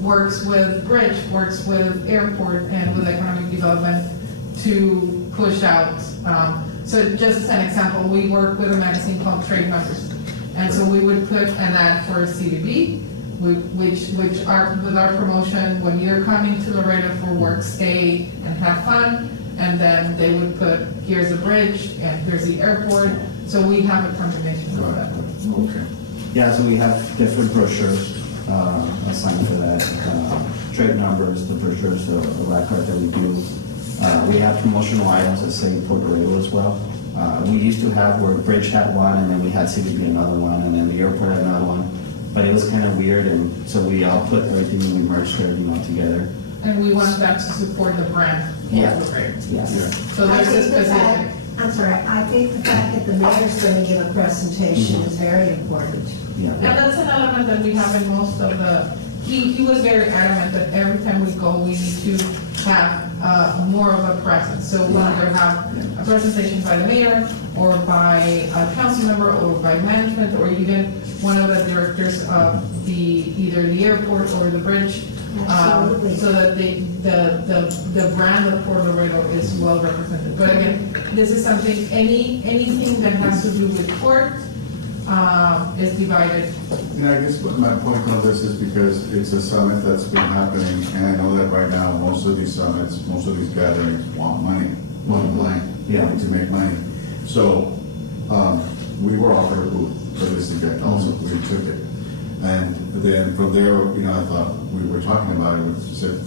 works with Bridge, works with Airport and with Economic Development to push out. So just as an example, we work with a magazine called Trade Numbers. And so we would put an ad for CDB, which are with our promotion, when you're coming to Laredo for work, stay and have fun. And then they would put, here's the bridge and here's the airport. So we have a combination of that. Okay. Yeah, so we have different brochures assigned for that, trade numbers, the brochures, the record that we do. We have promotional items that say Port Laredo as well. We used to have where Bridge had one, and then we had CBP another one, and then the airport had another one. But it was kind of weird, and so we all put everything, we merged everything all together. And we want that to support the brand. Yeah. Yeah. Yeah. So I there's a think the specific. fact- I'm sorry, I think the fact that the mayor's going to give a presentation is very important. Yeah. And that's an element that we have in most of the, he was very adamant that every time we go, we need to have more of a presence. So we either have a presentation by the mayor, or by a council member, or by management, or even one of the directors of either the airport or the bridge. Absolutely. So that the brand of Port Laredo is well represented. But again, this is something, anything that has to do with port is divided. And I guess my point on this is because it's a summit that's been happening, and I know that right now, most of these summits, most of these gatherings want money, bottom line, Yeah. to make money. So, we were offered a booth for this event also, we took it. And then from there, I thought, we were talking about it, we said,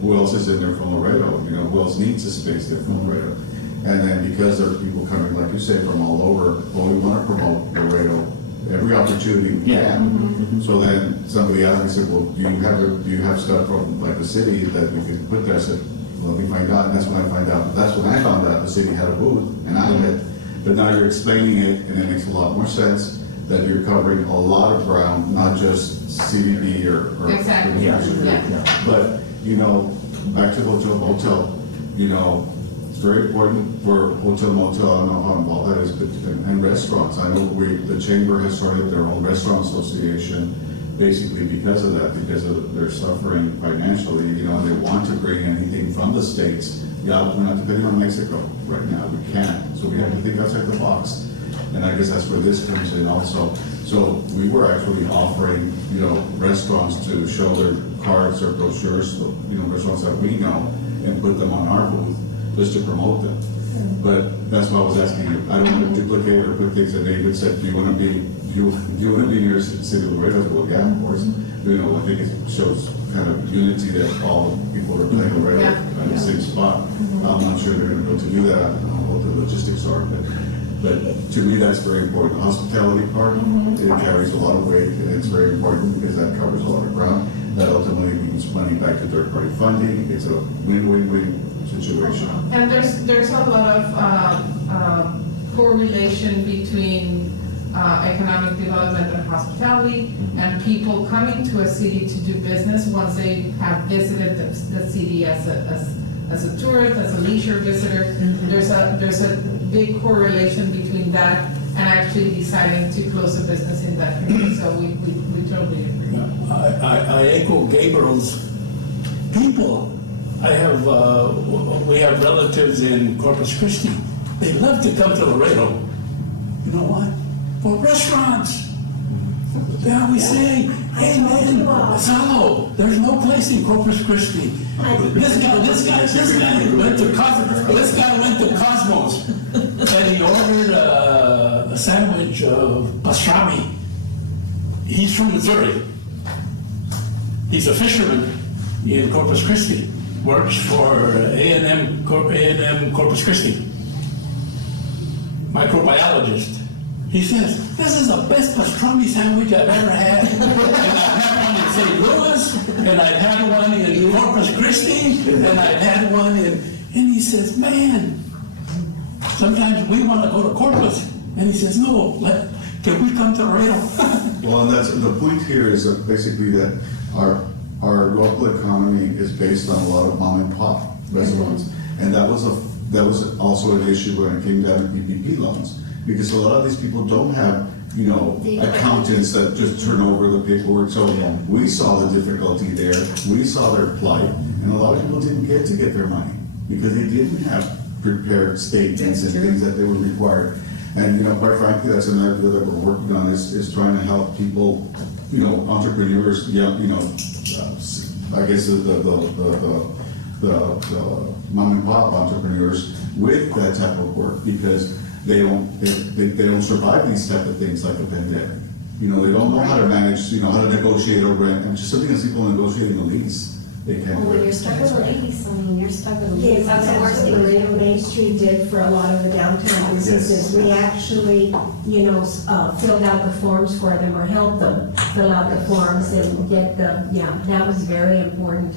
who else is in there from Laredo? Who else needs a space there from Laredo? And then because there are people coming, like you say, from all over, well, we want to promote Laredo every opportunity we Yeah. can. So then somebody asked me, said, well, do you have stuff from like the city that we could put there? I said, well, let me find out. And that's when I found out. That's when I found out the city had a booth, and I had But now you're explaining it, and it makes a lot more sense that you're covering a lot of ground, not just CBD or. Exactly. Yeah. But, you know, back to hotel motel, you know, it's very important for hotel motel, I don't know how involved that is, but, and restaurants. I know the chamber has started their own restaurant association, basically because of that, because of they're suffering financially, you know, and they want to bring anything from the States. Yeah, we're not depending on Mexico right now, we can't, so we have to think outside the box. And I guess that's where this comes in also. So we were actually offering, you know, restaurants to show their cards or brochures, you know, restaurants that we know, and put them on our booth just to promote them. But that's why I was asking you. I don't want to duplicate or put things that David said. Do you want to be, do you want to be near the city of Laredo? Well, yeah, of course. You know, I think it shows kind of unity that all people are playing Laredo at the same spot. I'm not sure they're going to go to do that. I don't know what the logistics are, but to me, that's very important. The hospitality part, it carries a lot of weight, and it's very important because that covers a lot of ground. That ultimately means money back to third-party funding. It's a win-win-win situation. And there's a lot of correlation between economic development and hospitality, and people coming to a city to do business once they have visited the city as a tourist, as a leisure visitor. There's a big correlation between that and actually deciding to close a business in that community. So we totally agree. I echo Gabriel's people. We have relatives in Corpus Christi. They love to come to Laredo. You know why? For restaurants. They always say, hey man, Salo, there's no place in Corpus Christi. This guy went to Cosmos and he ordered a sandwich of pastrami. He's from Missouri. He's a fisherman in Corpus Christi. Works for A&M Corpus Christi. Microbiologist. He says, this is the best pastrami sandwich I've ever had. And I've had one in St. Louis, and I've had one in Corpus Christi, and I've had one and he says, man, sometimes we want to go to Corpus. And he says, no, can we come to Laredo? Well, and that's, the point here is that basically that our local economy is based on a lot of mom and pop restaurants. And that was also an issue when it came down to PPP loans. Because a lot of these people don't have, you know, accountants that just turn over the paperwork. So we saw the difficulty there, we saw their plight, and a lot of people didn't get their money because they didn't have prepared statements and things that they were required. And, you know, quite frankly, that's another that we're working on is trying to help people, you know, entrepreneurs, you know, I guess the mom and pop entrepreneurs with that type of work, because they don't survive these type of things like a pandemic. You know, they don't know how to manage, you know, how to negotiate a rent, and just something as simple as negotiating a lease. They can't. Well, when you're stuck with a lease, I mean, you're stuck with a lease. Yes, That's the worst that's what thing. Laredo Main Street did for a lot of the downtown businesses. We actually, you know, filled out the forms for them or helped them fill out the forms and get that was very important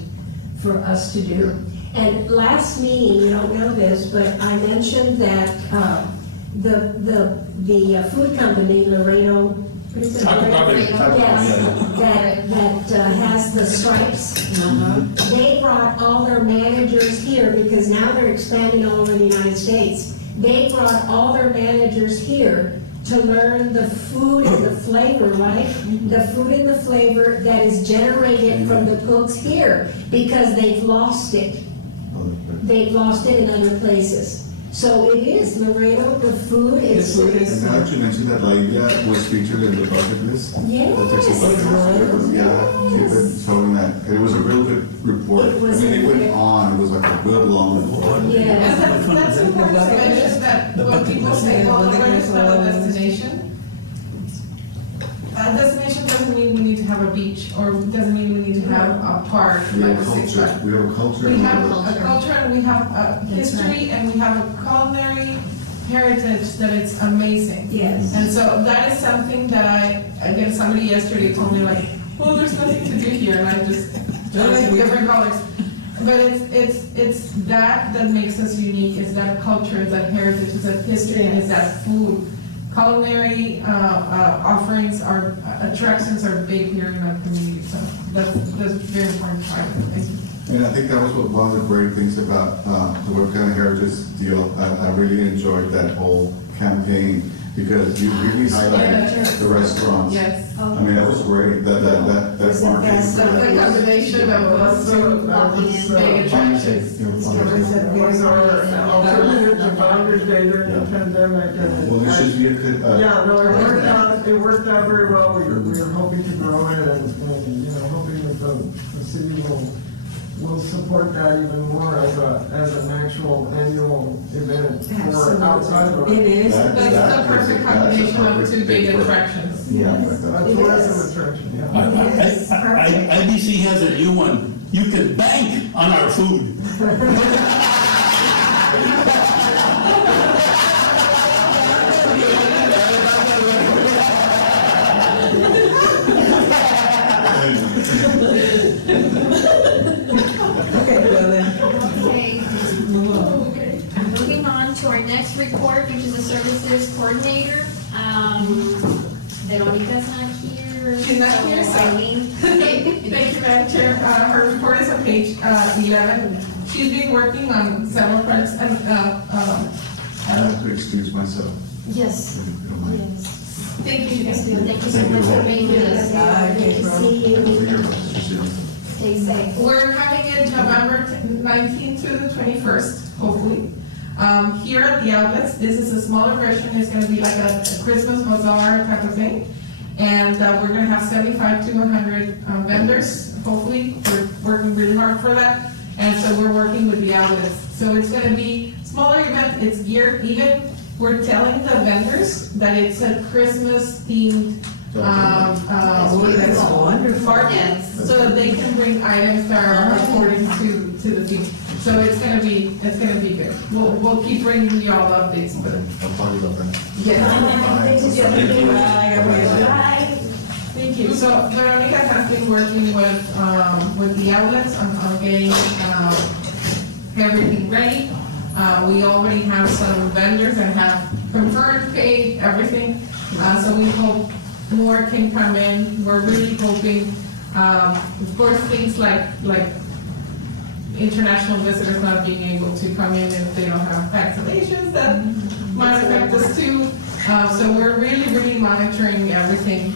for us to do. And last meeting, you don't know this, but I mentioned that the food company, Laredo, what is it? Taco company. Yes, that has the stripes. They brought all their managers here because now they're expanding all over the United States. They brought all their managers here to learn the food and the flavor, right? The food and the flavor that is generated from the cooks here because they've lost it. They've lost it in other places. So it is, Laredo, the food is. And now that you mentioned that, like, that was featured in the bucket list. Yes. The Texas bucket list. Yeah, they've been showing that. It was a real good report. It was I mean, it a went good- on, it was like a good long report. Yes. And that's important to mention that when people say, well, Laredo is not a destination, a destination doesn't mean we need to have a beach, or doesn't mean we need to have a park, We like have a Six culture, Flags. we have a culture. We and have we a culture and we have a history and we have a culinary heritage that it's amazing. Yes. And so that is something that again, somebody yesterday told me like, well, there's nothing to do here, and I just chose different colors. But it's that makes us unique, is that culture, is that heritage, is that history, and is that food. Culinary offerings attractions are big here in our community, so that's very important part of it. Thank you. And I think that was one of the great things about the What Kind of Heritage deal. I really enjoyed that whole campaign because you really highlighted the restaurants. Yes. I mean, that was great, that marketing. The combination of those two big attractions. Was our alternative to Founder's Day during the pandemic. And Well, there should be a good, yeah, no, it worked out very well. We were hoping to grow it and, you know, hoping that the city will support that even more as an actual annual event for outside of. It is. That's the perfect combination of two big attractions. Yeah. A tourism attraction, yeah. IBC has a new one. You can bank on our food. Okay, well then, Okay. Moving on to our next report, which is the services coordinator. Veronica's not here. She's not here, so- Eileen. Thank you, Madam Chair. Her report is on page 11. She's been working on several projects and, I have to excuse myself. Yes. if you don't mind. Yes. thank you. Thank you so much for being with us. Good to see you. Over here, Mr. Shields. Stay safe. We're having it November 19th to the 21st, hopefully. Here at the outlets, this is a smaller version. It's gonna be like a Christmas bazaar type of thing. And we're gonna have 75 to 100 vendors, hopefully. We're working really hard for that. And so we're working with the outlets. So it's gonna be smaller event, it's geared, even, we're telling the vendors that it's a Christmas themed, oh, that's wonderful. market, so that they can bring items that are according to the theme. So it's gonna be good. We'll keep bringing you all updates, but I'll talk about that. Bye. thank you. So Veronica has been working with the outlets on getting, everything ready. We already have some vendors that have confirmed, paid, everything. So we hope more can come in. We're really hoping, of course, things like international visitors not being able to come in if they don't have vaccinations, that might affect us too. So we're really monitoring everything,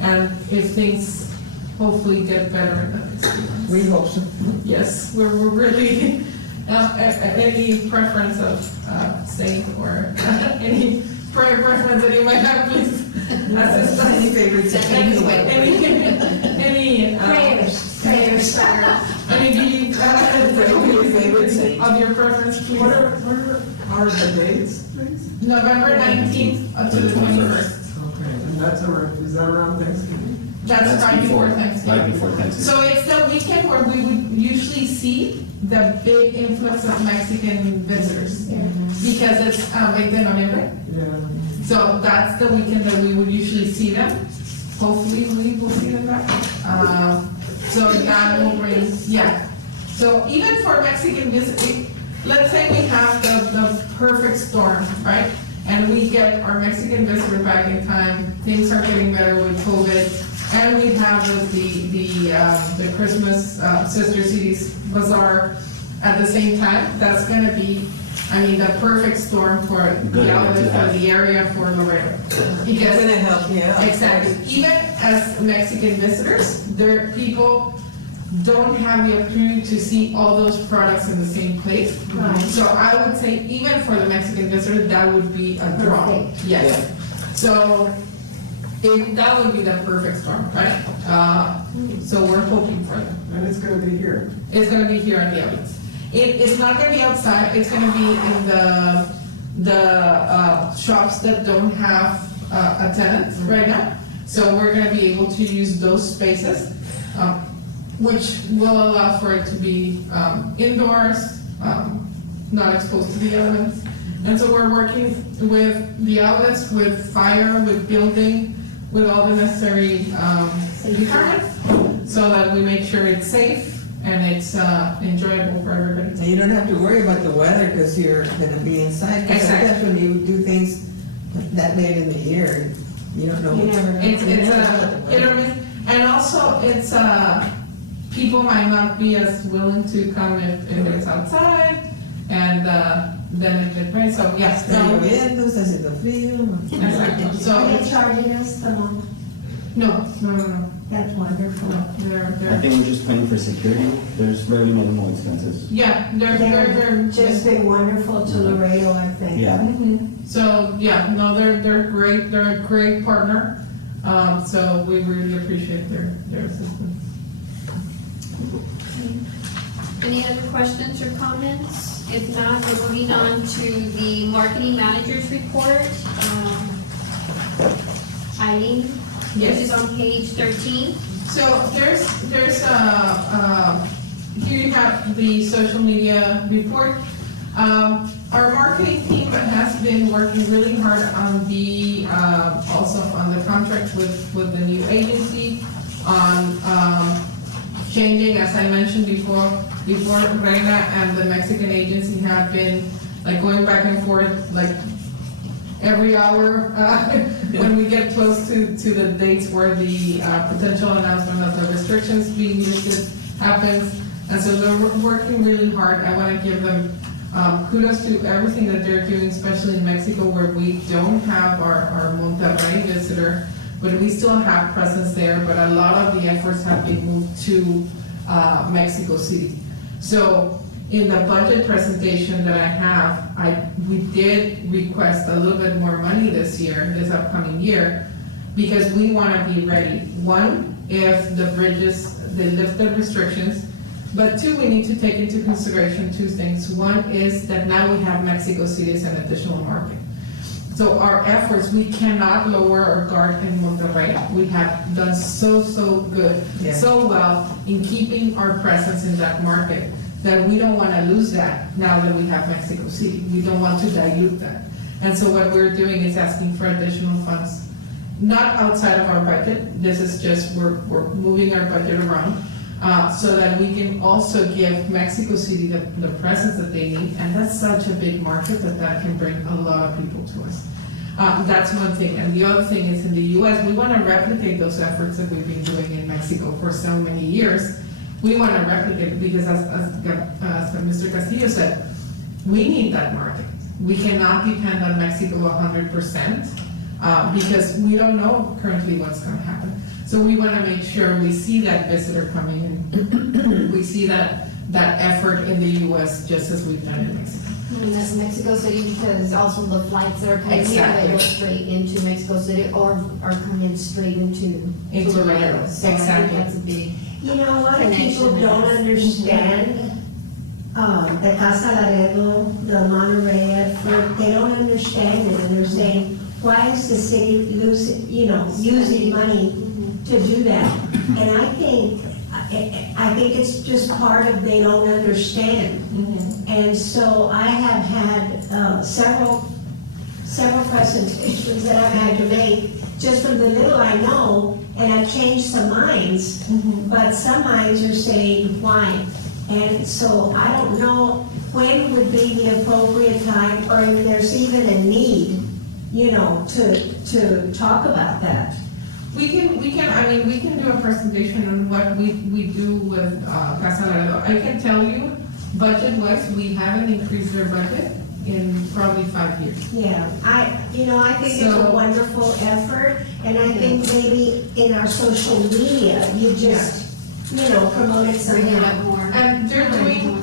and if things hopefully get better in the next few months. We hope so. Yes, we're really, any preference of staying or any prayer preference that you might have, please assist us. Any favorites? Any, Prayers. any favorites of your preference, please? What are the dates, please? November 19th up to the 21st. Okay, and is that around Thanksgiving? That's right before Thanksgiving. Right before Thanksgiving. So it's the weekend where we would usually see the big influx of Mexican visitors. Because it's 20 de Noviembre. Yeah. So that's the weekend that we would usually see them. Hopefully, we will see them back. So that will bring, yeah. So even for Mexican visitors, let's say we have the perfect storm, right? And we get our Mexican visitor back in time, things are getting better with COVID, and we have the Christmas Sister Cities Bazaar at the same time. That's gonna be, the perfect storm for Good the outlet, to for have. the area, for Laredo. It's Because gonna help, yeah. exactly, even as Mexican visitors, people don't have the opportunity to see all those products in the same place. Right. So I would say even for the Mexican visitor, that would be a draw. Perfect. Yes. So that would be the perfect storm, right? So we're hoping for that. And it's gonna be here. It's gonna be here in the outlets. It's not gonna be outside, it's gonna be in the shops that don't have a tenant right now. So we're gonna be able to use those spaces, which will allow for it to be indoors, not exposed to the elements. And so we're working with the outlets, with fire, with building, with all the necessary departments, so that we make sure it's safe and it's enjoyable for everybody. And you don't have to worry about the weather because you're gonna be inside. 'Cause Exactly. sometimes when you do things that late in the year, you don't know. You never know. It's You never know a what the hit or weather- miss, and also it's people might not be as willing to come if it's outside, and then it did rain, so yes, Está no, lloviendo, está haciendo frío. exactly. Are So, they charging us the month? no, That's wonderful. they're, I think we're just paying for security. There's very minimal expenses. yeah, they're They've just been wonderful to Laredo, I think. Yeah. So, yeah, no, they're great, they're a great partner, so we really appreciate their assistance. Any other questions or comments? If not, we're moving on to the marketing manager's report. Eileen, which Yes. is on page 13. So there's here you have the social media report. Our marketing team has been working really hard on the, also on the contract with the new agency, on, changing, as I mentioned before Reina and the Mexican agency have been like going back and forth, like every hour, when we get close to the dates where the potential announcement of the restrictions being lifted happens. And so they're working really hard. I want to give them kudos to everything that they're doing, especially in Mexico, where we don't have our Monterrey visitor, but we still have presence there, but a lot of the efforts have been moved to Mexico City. So in the budget presentation that I have, we did request a little bit more money this upcoming year, because we want to be ready. One, if the bridges, they lift the restrictions, but two, we need to take into consideration two things. One is that now we have Mexico City as an additional market. So our efforts, we cannot lower our guard in Monterrey. We have done so good, Yeah. so well in keeping our presence in that market, that we don't want to lose that now that we have Mexico City. We don't want to dilute that. And so what we're doing is asking for additional funds, not outside of our budget. This is just, we're moving our budget around, so that we can also give Mexico City the presence that they need. And that's such a big market that can bring a lot of people to us. That's one thing. And the other thing is, in the US, we want to replicate those efforts that we've been doing in Mexico for so many years. We want to replicate it because as Mr. Castillo said, we need that market. We cannot depend on Mexico 100%, because we don't know currently what's going to happen. So we want to make sure we see that visitor coming in. We see that effort in the US just as we've done in Mexico. And that's Mexico City, because also the flights that are coming here, they go Exactly. straight into Mexico City or are coming straight into Laredo. So I think Exactly. that's a big, You know, a lot of people Connection, don't yes. understand, the Casa Laredo, the Monterey effort, they don't understand it, and they're saying, why is the city using money to do that? And I think it's just part of they don't understand. And so I have had several presentations that I've had to make, just from the little I know, and I've changed some minds, but some minds are saying, why? And so I don't know when would be the appropriate time, or if there's even a need, to talk about that. We can do a presentation on what we do with Casa Laredo. I can tell you, budget-wise, we haven't increased their budget in probably 5 years. Yeah, I think it's a So- wonderful effort, and I think maybe in our social media, you just, promote it bring it somehow. up more. And they're doing,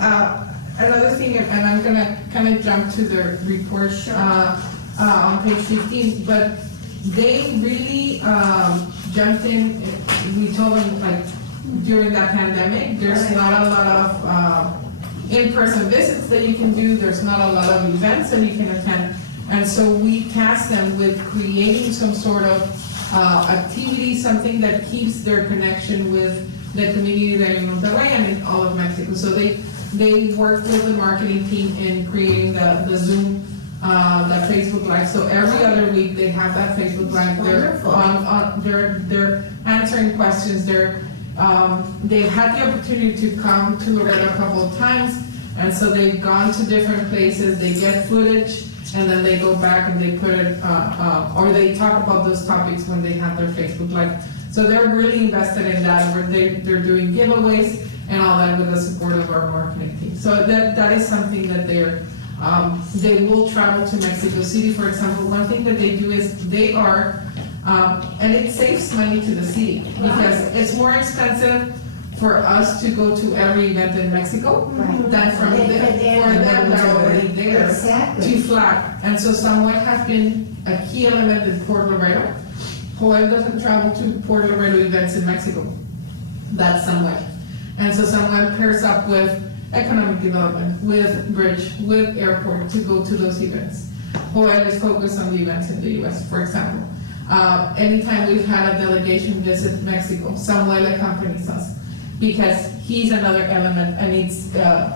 another thing, and I'm gonna kind of jump to the report, on page 15, but they really, jumped in. We told them, like, during that pandemic, there's not a lot of, in-person visits that you can do, there's not a lot of events that you can attend. And so we tasked them with creating some sort of activity, something that keeps their connection with the community there in Monterrey and in all of Mexico. So they worked with the marketing team in creating the Zoom, the Facebook Live. So every other week they have that Facebook Live. They're Wonderful. they're answering questions. They're they've had the opportunity to come to Laredo a couple of times, and so they've gone to different places, they get footage, and then they go back and they put it, or they talk about those topics when they have their Facebook Live. So they're really invested in that, where they're doing giveaways and all that with the support of our marketing team. So that is something that they will travel to Mexico City, for example. One thing that they do is they are, and it saves money to the city, because it's more expensive for us to go to every event in Mexico than for them that are already there Exactly. to fly. And so Samuel has been a key element in Port Laredo. Joel doesn't travel to Port Laredo events in Mexico. That's Samuel. And so Samuel pairs up with economic development, with bridge, with airport to go to those events. Joel is focused on the events in the US, for example. Anytime we've had a delegation visit Mexico, Samuel accompanies us, because he's another element, and it's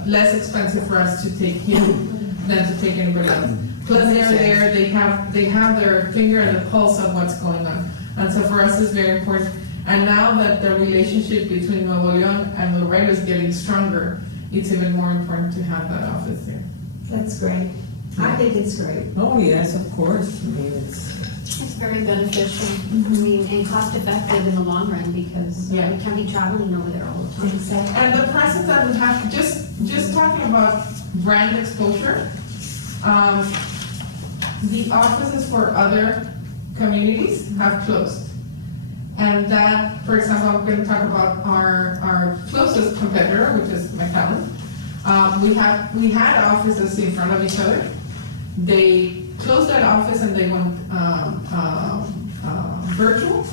less expensive for us to take him than to take anybody else. Plus they're there, they have their finger on the pulse of what's going on. And so for us it's very important. And now that the relationship between Nuevo León and Laredo is getting stronger, it's even more important to have that office there. That's great. I think it's great. Oh, yes, of course. I mean, it's, It's very beneficial, I mean, and cost effective in the long run, because we can't be traveling over there all the time. Exactly. And the presence that we have, just talking about brand exposure, the offices for other communities have closed. And that, for example, I'm going to talk about our closest competitor, which is McAllen. We had offices in front of each other. They closed that office and they went virtual,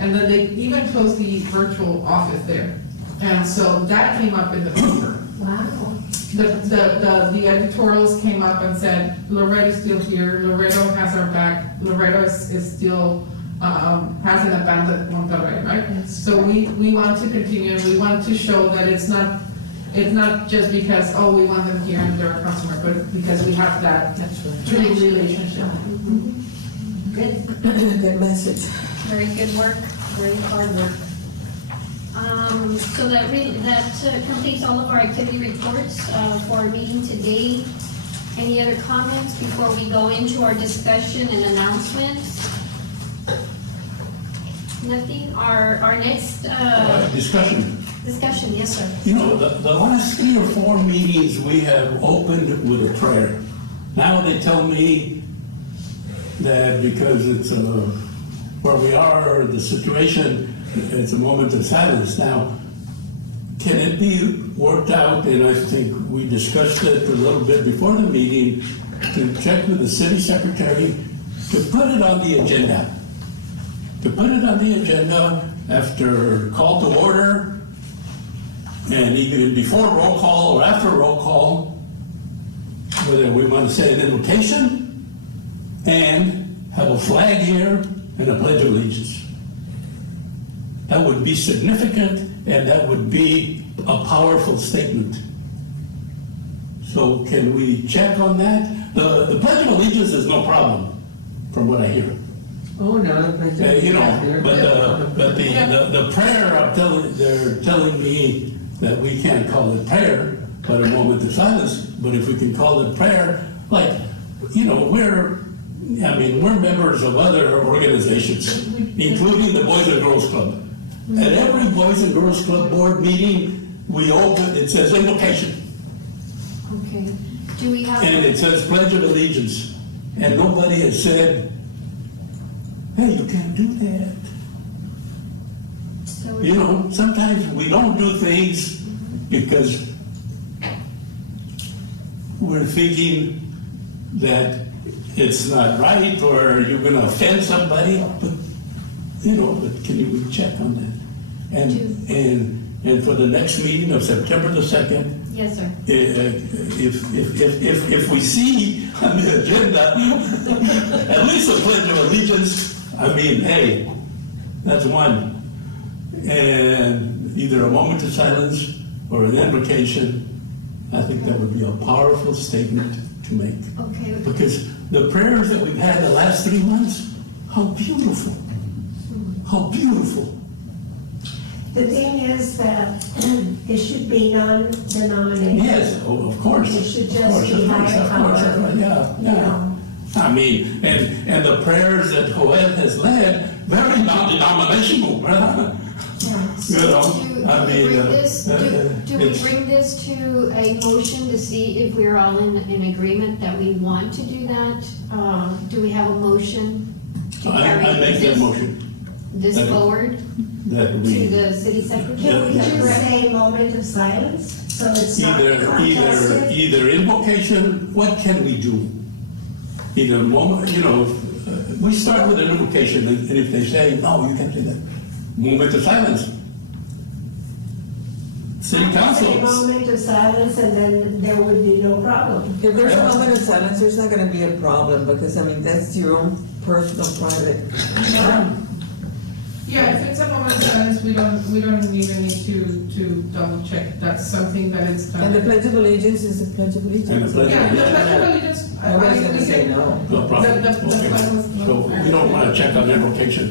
and then they even closed the virtual office there. And so that came up in the paper. Wow. The editorials came up and said, Laredo's still here, Laredo has our back, Laredo is still, hasn't abandoned Monterrey, right? So we want to continue, we want to show that it's not just because, oh, we want them here and they're a customer, but because we have that true relationship. Good, Good message. very good work, very hard work. So that completes all of our activity reports for our meeting today. Any other comments before we go into our discussion and announcements? Nothing? Our next Discussion. discussion, yes, sir. You know, the last 3 or 4 meetings we have opened with a prayer. Now they tell me that because it's where we are, the situation, it's a moment of silence. Now, can it be worked out, and I think we discussed it a little bit before the meeting, to check with the city secretary to put it on the agenda? To put it on the agenda after call to order, and even before roll call or after roll call, whether we want to say an invocation and have a flag here and a pledge of allegiance. That would be significant, and that would be a powerful statement. So can we check on that? The pledge of allegiance is no problem, from what I hear. oh, no. You know, but the prayer, they're telling me that we can't call it prayer, but a moment of silence. But if we can call it prayer, like, you know, we're members of other organizations, including the Boys and Girls Club. At every Boys and Girls Club board meeting, we open, it says invocation, Okay. Do we have? and it says pledge of allegiance. And nobody has said, hey, you can't do that. So You know, sometimes we don't do things because we're thinking that it's not right or you're gonna offend somebody, but, you know, but can you check on that? And for the next meeting of September the 2nd, yes, sir. if we see on the agenda, at least a pledge of allegiance, I mean, hey, that's one. And either a moment of silence or an invocation, I think that would be a powerful statement to make. Okay. Because the prayers that we've had the last 3 months, how beautiful. How beautiful. The thing is that it should be non-denominational. Yes, of course. It should Of just course, be of course, higher of course, power. yeah, You yeah. know. I mean, and the prayers that Joel has led, very non-denominational, brother. You know, I Do we mean, bring this, do we it's- bring this to a motion to see if we're all in agreement that we want to do that? Do we have a motion to carry I make that motion, this That- forward that to we, the city secretary? Can we Yeah. just say moment of silence, so it's not contested? either invocation, what can we do? Either moment, you know, we start with an invocation, and if they say, no, you can't do that, moment of silence. City Say council. moment of silence, and then there would be no problem. If there's a moment of silence, there's not gonna be a problem, because, I mean, that's your own personal, private. Yeah, if it's a moment of silence, we don't even need to double check. That's something that is done. And the Pledge of Allegiance is the Pledge of And the Allegiance. Pledge of Yeah, the Allegiance. Pledge of Allegiance. Nobody's gonna say no. No problem. The flag was- Okay. So we don't want to check on invocation,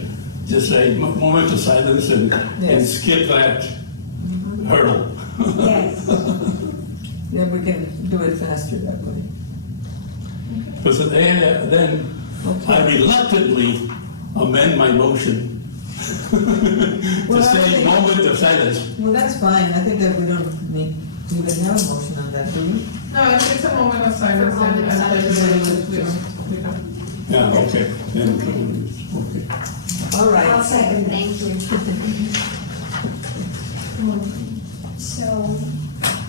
just say moment of silence and Yes. skip that hurdle. Yes. Then we can do it faster that way. Because then I reluctantly amend my motion to Well, I say think- moment of silence. Well, that's fine, I think that we don't need to even have a motion on that, do we? No, if it's a moment of silence, For a moment of and silence. we don't. Yeah, okay, then, okay. All I'll right. second that. Thank you. So,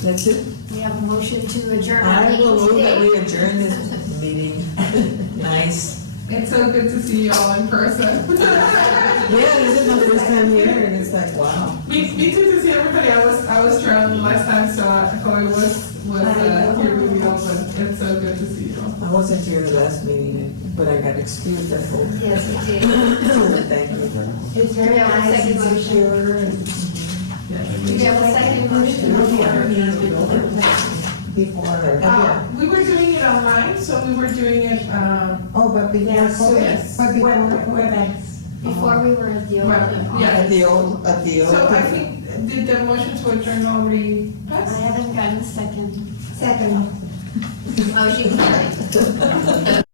That's it? we have a motion to adjourn our I will meeting move that today. we adjourn this meeting. Nice. It's so good to see you all in person. Yeah, this is my first time here, and it's like, wow. Me too, to see everybody. I was traveling last time, so Chloe was here with you all, but it's so good to see you all. I wasn't here the last meeting, but I got excused at home. Yes, we did. Thank you. It's very Yeah, nice second and motion. secure and. Do we have a second motion? Before, We were doing it online, so we were doing it, oh, but before, Yes, yes. but before, WebEx. Before we were at the old. Well, yeah. At the old. so I think, did the motion to adjourn already I pass? haven't gotten a second. Second. Motion carried.